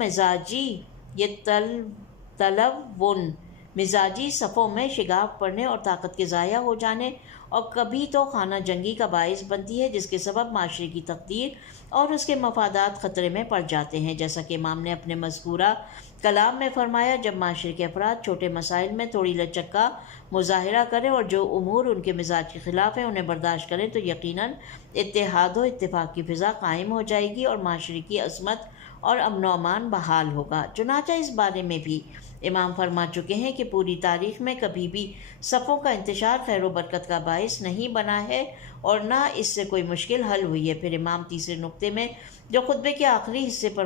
مزاجی صفوں میں شگاف پڑنے اور طاقت کے ضائع ہو جانے اور کبھی تو خانہ جنگی کا باعث بنتی ہے، جس کے سبب معاشرے کی تقدیر اور اس کے مفادات خطرے میں پڑ جاتے ہیں، جیسا کہ امام نے اپنے مذکورہ کلام میں فرمایا، جب معاشرے کے افراد چھوٹے مسائل میں تھوڑی لچک کا مظاہرہ کریں اور جو امور ان کے مزاج کے خلاف ہیں انہیں برداشت کریں تو یقیناً اتحاد و اتفاق کی فضا قائم ہو جائے گی اور معاشرے کی عصمت اور امن و امان بحال ہوگا۔ چنانچہ اس بارے میں بھی امام فرما چکے ہیں کہ پوری تاریخ میں کبھی بھی صفوں کا انتشار خیر و برکت کا باعث نہیں بنا ہے اور نہ اس سے کوئی مشکل حل ہوئی ہے۔ پھر امام تیسرے نقطے میں جو خطبے کے آخری حصے پر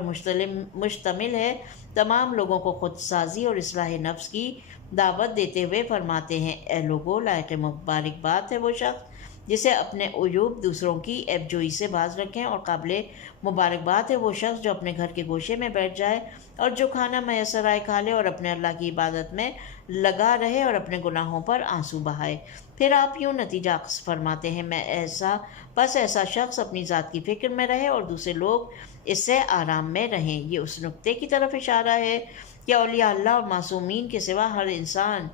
مشتمل ہے، تمام لوگوں کو خود سازی اور اصلاح نفس کی دعوت دیتے ہوئے فرماتے ہیں، اے لوگو، لائق مبارکباد ہے وہ شخص جسے اپنے عیوب دوسروں کی عیب جوئی سے باز رکھیں، اور قابل مبارکباد ہے وہ شخص جو اپنے گھر کے گوشے میں بیٹھ جائے اور جو کھانا میسر آئے کھا لے اور اپنے اللہ کی عبادت میں لگا رہے اور اپنے گناہوں پر آنسو بہائے۔ پھر آپ یوں نتیجہ اخذ فرماتے ہیں، ایسا شخص اپنی ذات کی فکر میں رہے اور دوسرے لوگ اس سے آرام میں رہیں۔ یہ اس نقطے کی طرف اشارہ ہے کہ اولیاء اللہ اور معصومین کے سوا ہر انسان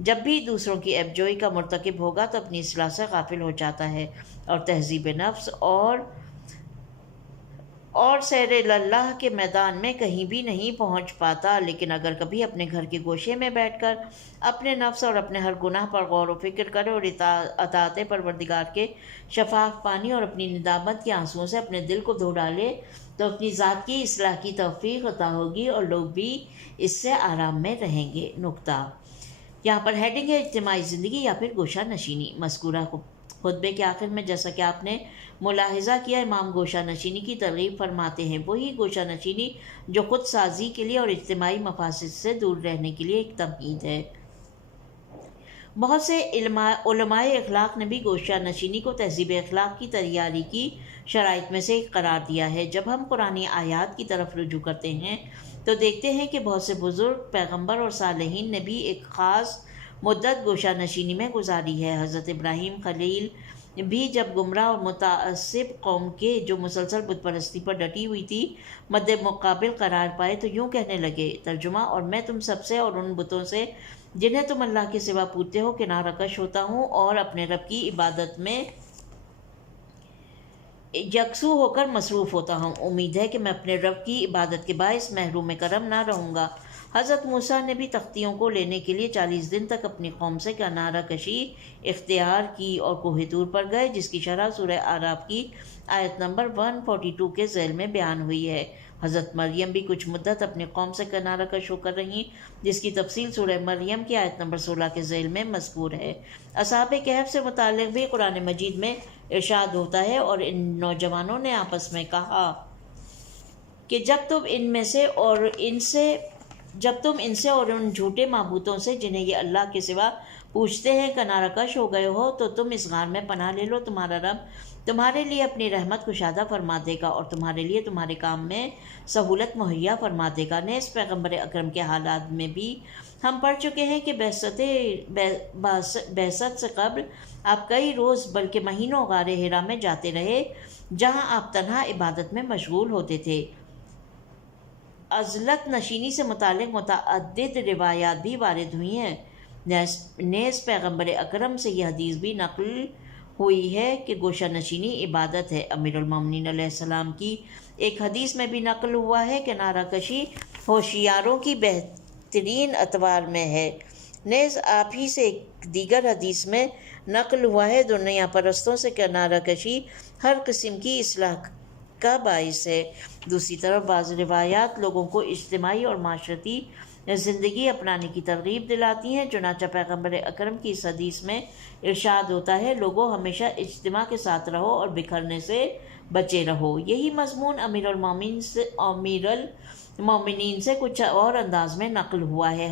جب بھی دوسروں کی عیب جوئی کا مرتکب ہوگا تو اپنی اصلاح سے غافل ہو جاتا ہے اور تہذیب نفس اور سیر اللہ کے میدان میں کہیں بھی نہیں پہنچ پاتا۔ لیکن اگر کبھی اپنے گھر کے گوشے میں بیٹھ کر اپنے نفس اور اپنے ہر گناہ پر غور و فکر کرے اور اطاعت پروردگار کے شفاف پانی اور اپنی ندامت کے آنسوؤں سے اپنے دل کو دھو ڈالے تو اپنی ذات کی اصلاح کی توفیق عطا ہوگی اور لوگ بھی اس سے آرام میں رہیں گے۔ نقطہ یہاں پر ہیڈنگ ہے اجتماعی زندگی یا پھر گوشہ نشینی۔ مذکورہ خطبے کے آخر میں جیسا کہ آپ نے ملاحظہ کیا، امام گوشہ نشینی کی ترغیب فرماتے ہیں، وہی گوشہ نشینی جو خود سازی کے لیے اور اجتماعی مفاسد سے دور رہنے کے لیے ایک تمہید ہے۔ بہت سے علماء اخلاق نے بھی گوشہ نشینی کو تہذیب اخلاق کی تیاری کی شرائط میں سے ایک قرار دیا ہے۔ جب ہم قرآنی آیات کی طرف رجوع کرتے ہیں تو دیکھتے ہیں کہ بہت سے بزرگ پیغمبر اور صالحین نے بھی ایک خاص مدت گوشہ نشینی میں گزاری ہے۔ حضرت ابراہیم خلیل بھی جب گمراہ اور متعصب قوم کے جو مسلسل بت پرستی پر ڈٹی ہوئی تھی مد مقابل قرار پائے تو یوں کہنے لگے۔ ترجمہ: اور میں تم سب سے اور ان بتوں سے جنہیں تم اللہ کے سوا پوجتے ہو کنارہ کش ہوتا ہوں اور اپنے رب کی عبادت میں یکسو ہو کر مصروف ہوتا ہوں۔ امید ہے کہ میں اپنے رب کی عبادت کے باعث محروم کرم نہ رہوں گا۔ حضرت موسیٰ نے بھی تختیوں کو لینے کے لیے 40 دن تک اپنی قوم سے کنارہ کشی اختیار کی اور کوہ طور پر گئے، جس کی شرح سورہ اعراف کی آیت نمبر 142 کے ذیل میں بیان ہوئی ہے۔ حضرت مریم بھی کچھ مدت اپنی قوم سے کنارہ کش ہو کر رہیں، جس کی تفصیل سورہ مریم کی آیت نمبر 16 کے ذیل میں مذکور ہے۔ اصحاب کہف سے متعلق بھی قرآن مجید میں ارشاد ہوتا ہے، اور ان نوجوانوں نے آپس میں کہا کہ جب تم ان سے اور ان جھوٹے معبودوں سے جنہیں یہ اللہ کے سوا پوچھتے ہیں کنارہ کش ہو گئے ہو تو تم اس غار میں پناہ لے لو، تمہارا رب تمہارے لیے اپنی رحمت کشادہ فرما دے گا اور تمہارے لیے تمہارے کام میں سہولت مہیا فرما دے گا۔ نیز پیغمبر اکرم کے حالات میں بھی ہم پڑھ چکے ہیں کہ بعثت سے قبل آپ کئی روز بلکہ مہینوں غار حرا میں جاتے رہے، جہاں آپ تنہا عبادت میں مشغول ہوتے تھے۔ عزلت نشینی سے متعلق متعدد روایات بھی وارد ہوئی ہیں۔ نیز پیغمبر اکرم سے یہ حدیث بھی نقل ہوئی ہے کہ گوشہ نشینی عبادت ہے۔ امیر المومنین علیہ السلام کی ایک حدیث میں بھی نقل ہوا ہے کہ کنارہ کشی ہوشیاروں کی بہترین اطوار میں ہے۔ نیز آپ ہی سے ایک دیگر حدیث میں نقل ہوا ہے دنیا پرستوں سے کنارہ کشی ہر قسم کی اصلاح کا باعث ہے۔ دوسری طرف بعض روایات لوگوں کو اجتماعی اور معاشرتی زندگی اپنانے کی ترغیب دلاتی ہیں۔ چنانچہ پیغمبر اکرم کی اس حدیث میں ارشاد ہوتا ہے، لوگوں ہمیشہ اجتماع کے ساتھ رہو اور بکھرنے سے بچے رہو۔ یہی مضمون امیر المومنین سے کچھ اور انداز میں نقل ہوا ہے۔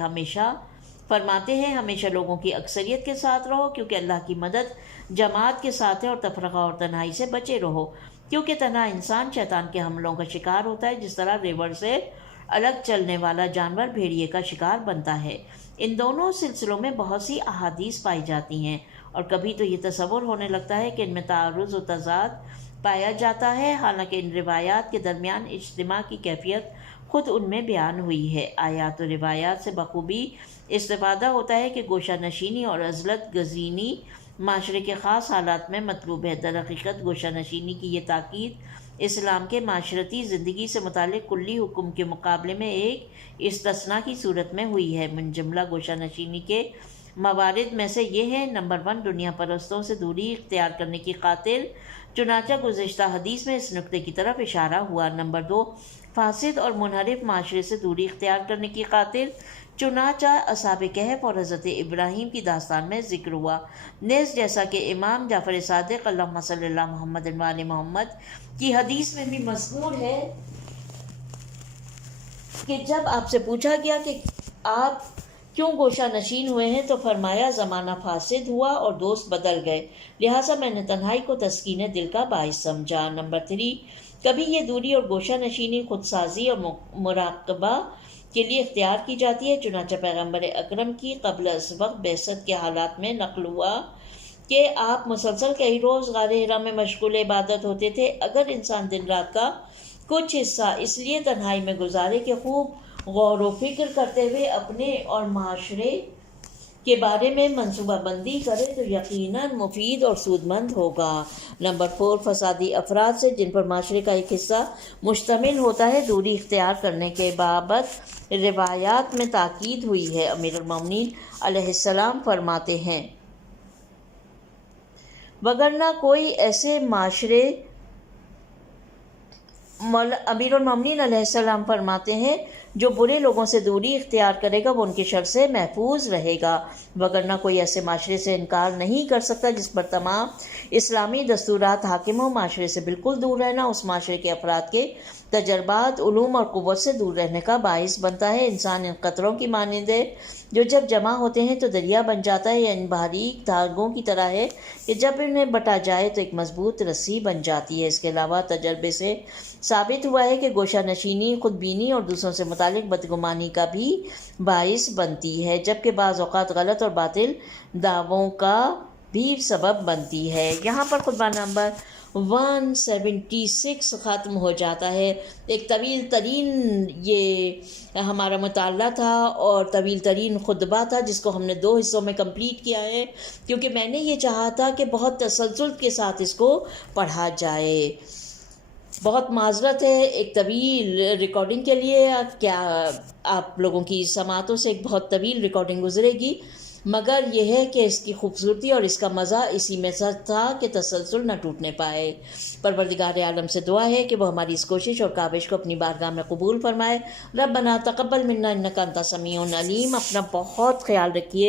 فرماتے ہیں ہمیشہ لوگوں کی اکثریت کے ساتھ رہو کیونکہ اللہ کی مدد جماعت کے ساتھ ہے، اور تفرقہ اور تنہائی سے بچے رہو کیونکہ تنہا انسان شیطان کے حملوں کا شکار ہوتا ہے، جس طرح ریوڑ سے الگ چلنے والا جانور بھیڑیے کا شکار بنتا ہے۔ ان دونوں سلسلوں میں بہت سی احادیث پائی جاتی ہیں، اور کبھی تو یہ تصور ہونے لگتا ہے کہ ان میں تعارض و تضاد پایا جاتا ہے، حالانکہ ان روایات کے درمیان اجتماع کی کیفیت خود ان میں بیان ہوئی ہے۔ آیات و روایات سے بخوبی استفادہ ہوتا ہے کہ گوشہ نشینی اور عزلت گزینی معاشرے کے خاص حالات میں مطلوب ہے۔ در حقیقت گوشہ نشینی کی یہ تاکید اسلام کے معاشرتی زندگی سے متعلق کلی حکم کے مقابلے میں ایک استثناء کی صورت میں ہوئی ہے۔ من جملہ گوشہ نشینی کے موارد میں سے یہ ہیں: نمبر 1، دنیا پرستوں سے دوری اختیار کرنے کی خاطر، چنانچہ گزشتہ حدیث میں اس نقطے کی طرف اشارہ ہوا۔ نمبر 2، فاسد اور منحرف معاشرے سے دوری اختیار کرنے کی خاطر، چنانچہ اصحاب کہف اور حضرت ابراہیم کی داستان میں ذکر ہوا۔ نیز جیسا کہ امام جعفر صادق اللہم صلی اللہ محمد و آل محمد کی حدیث میں بھی مذکور ہے کہ جب آپ سے پوچھا گیا کہ آپ کیوں گوشہ نشین ہوئے ہیں تو فرمایا زمانہ فاسد ہوا اور دوست بدل گئے، لہٰذا میں نے تنہائی کو تسکین دل کا باعث سمجھا۔ نمبر 3، کبھی یہ دوری اور گوشہ نشینی خود سازی اور مراقبہ کے لیے اختیار کی جاتی ہے، چنانچہ پیغمبر اکرم کی قبل از وقت بعثت کے حالات میں نقل ہوا کہ آپ مسلسل کئی روز غار حرا میں مشغول عبادت ہوتے تھے۔ اگر انسان دن رات کا کچھ حصہ اس لیے تنہائی میں گزارے کہ خوب غور و فکر کرتے ہوئے اپنے اور معاشرے کے بارے میں منصوبہ بندی کرے تو یقیناً مفید اور سود مند ہوگا۔ نمبر 4، فسادی افراد سے جن پر معاشرے کا ایک حصہ مشتمل ہوتا ہے دوری اختیار کرنے کے بابت روایات میں تاکید ہوئی ہے۔ امیر المومنین علیہ السلام فرماتے ہیں، وگرنہ کوئی ایسے معاشرے امیر المومنین علیہ السلام فرماتے ہیں جو برے لوگوں سے دوری اختیار کرے گا وہ ان کے شر سے محفوظ رہے گا، وگرنہ کوئی ایسے معاشرے سے انکار نہیں کر سکتا جس پر تمام اسلامی دستورات حاکم ہو۔ معاشرے سے بالکل دور رہنا اس معاشرے کے افراد کے تجربات، علوم اور قوت سے دور رہنے کا باعث بنتا ہے۔ انسان ان قطروں کی مانند ہے جو جب جمع ہوتے ہیں تو دریا بن جاتا ہے، یا ان باریک دھاگوں کی طرح ہے کہ جب انہیں بٹا جائے تو ایک مضبوط رسی بن جاتی ہے۔ اس کے علاوہ تجربے سے ثابت ہوا ہے کہ گوشہ نشینی خود بینی اور دوسروں سے متعلق بدگمانی کا بھی باعث بنتی ہے، جبکہ بعض اوقات غلط اور باطل دعووں کا بھی سبب بنتی ہے۔ یہاں پر خطبہ نمبر 176 ختم ہو جاتا ہے۔ ایک طویل ترین یہ ہمارا مطالعہ تھا اور طویل ترین خطبہ تھا، جس کو ہم نے 2 حصوں میں کمپلیٹ کیا ہے، کیونکہ میں نے یہ چاہا تھا کہ بہت تسلسل کے ساتھ اس کو پڑھا جائے۔ بہت معذرت ہے ایک طویل ریکارڈنگ کے لیے، کیا آپ لوگوں کی سماعتوں سے ایک بہت طویل ریکارڈنگ گزرے گی، مگر یہ ہے کہ اس کی خوبصورتی اور اس کا مزہ اسی میں تھا کہ تسلسل نہ ٹوٹنے پائے۔ پروردگار عالم سے دعا ہے کہ وہ ہماری اس کوشش اور کاوش کو اپنی بارگاہ میں قبول فرمائے۔ ربنا تقبل منا انک انت السمیع العلیم۔ اپنا بہت خیال رکھیے۔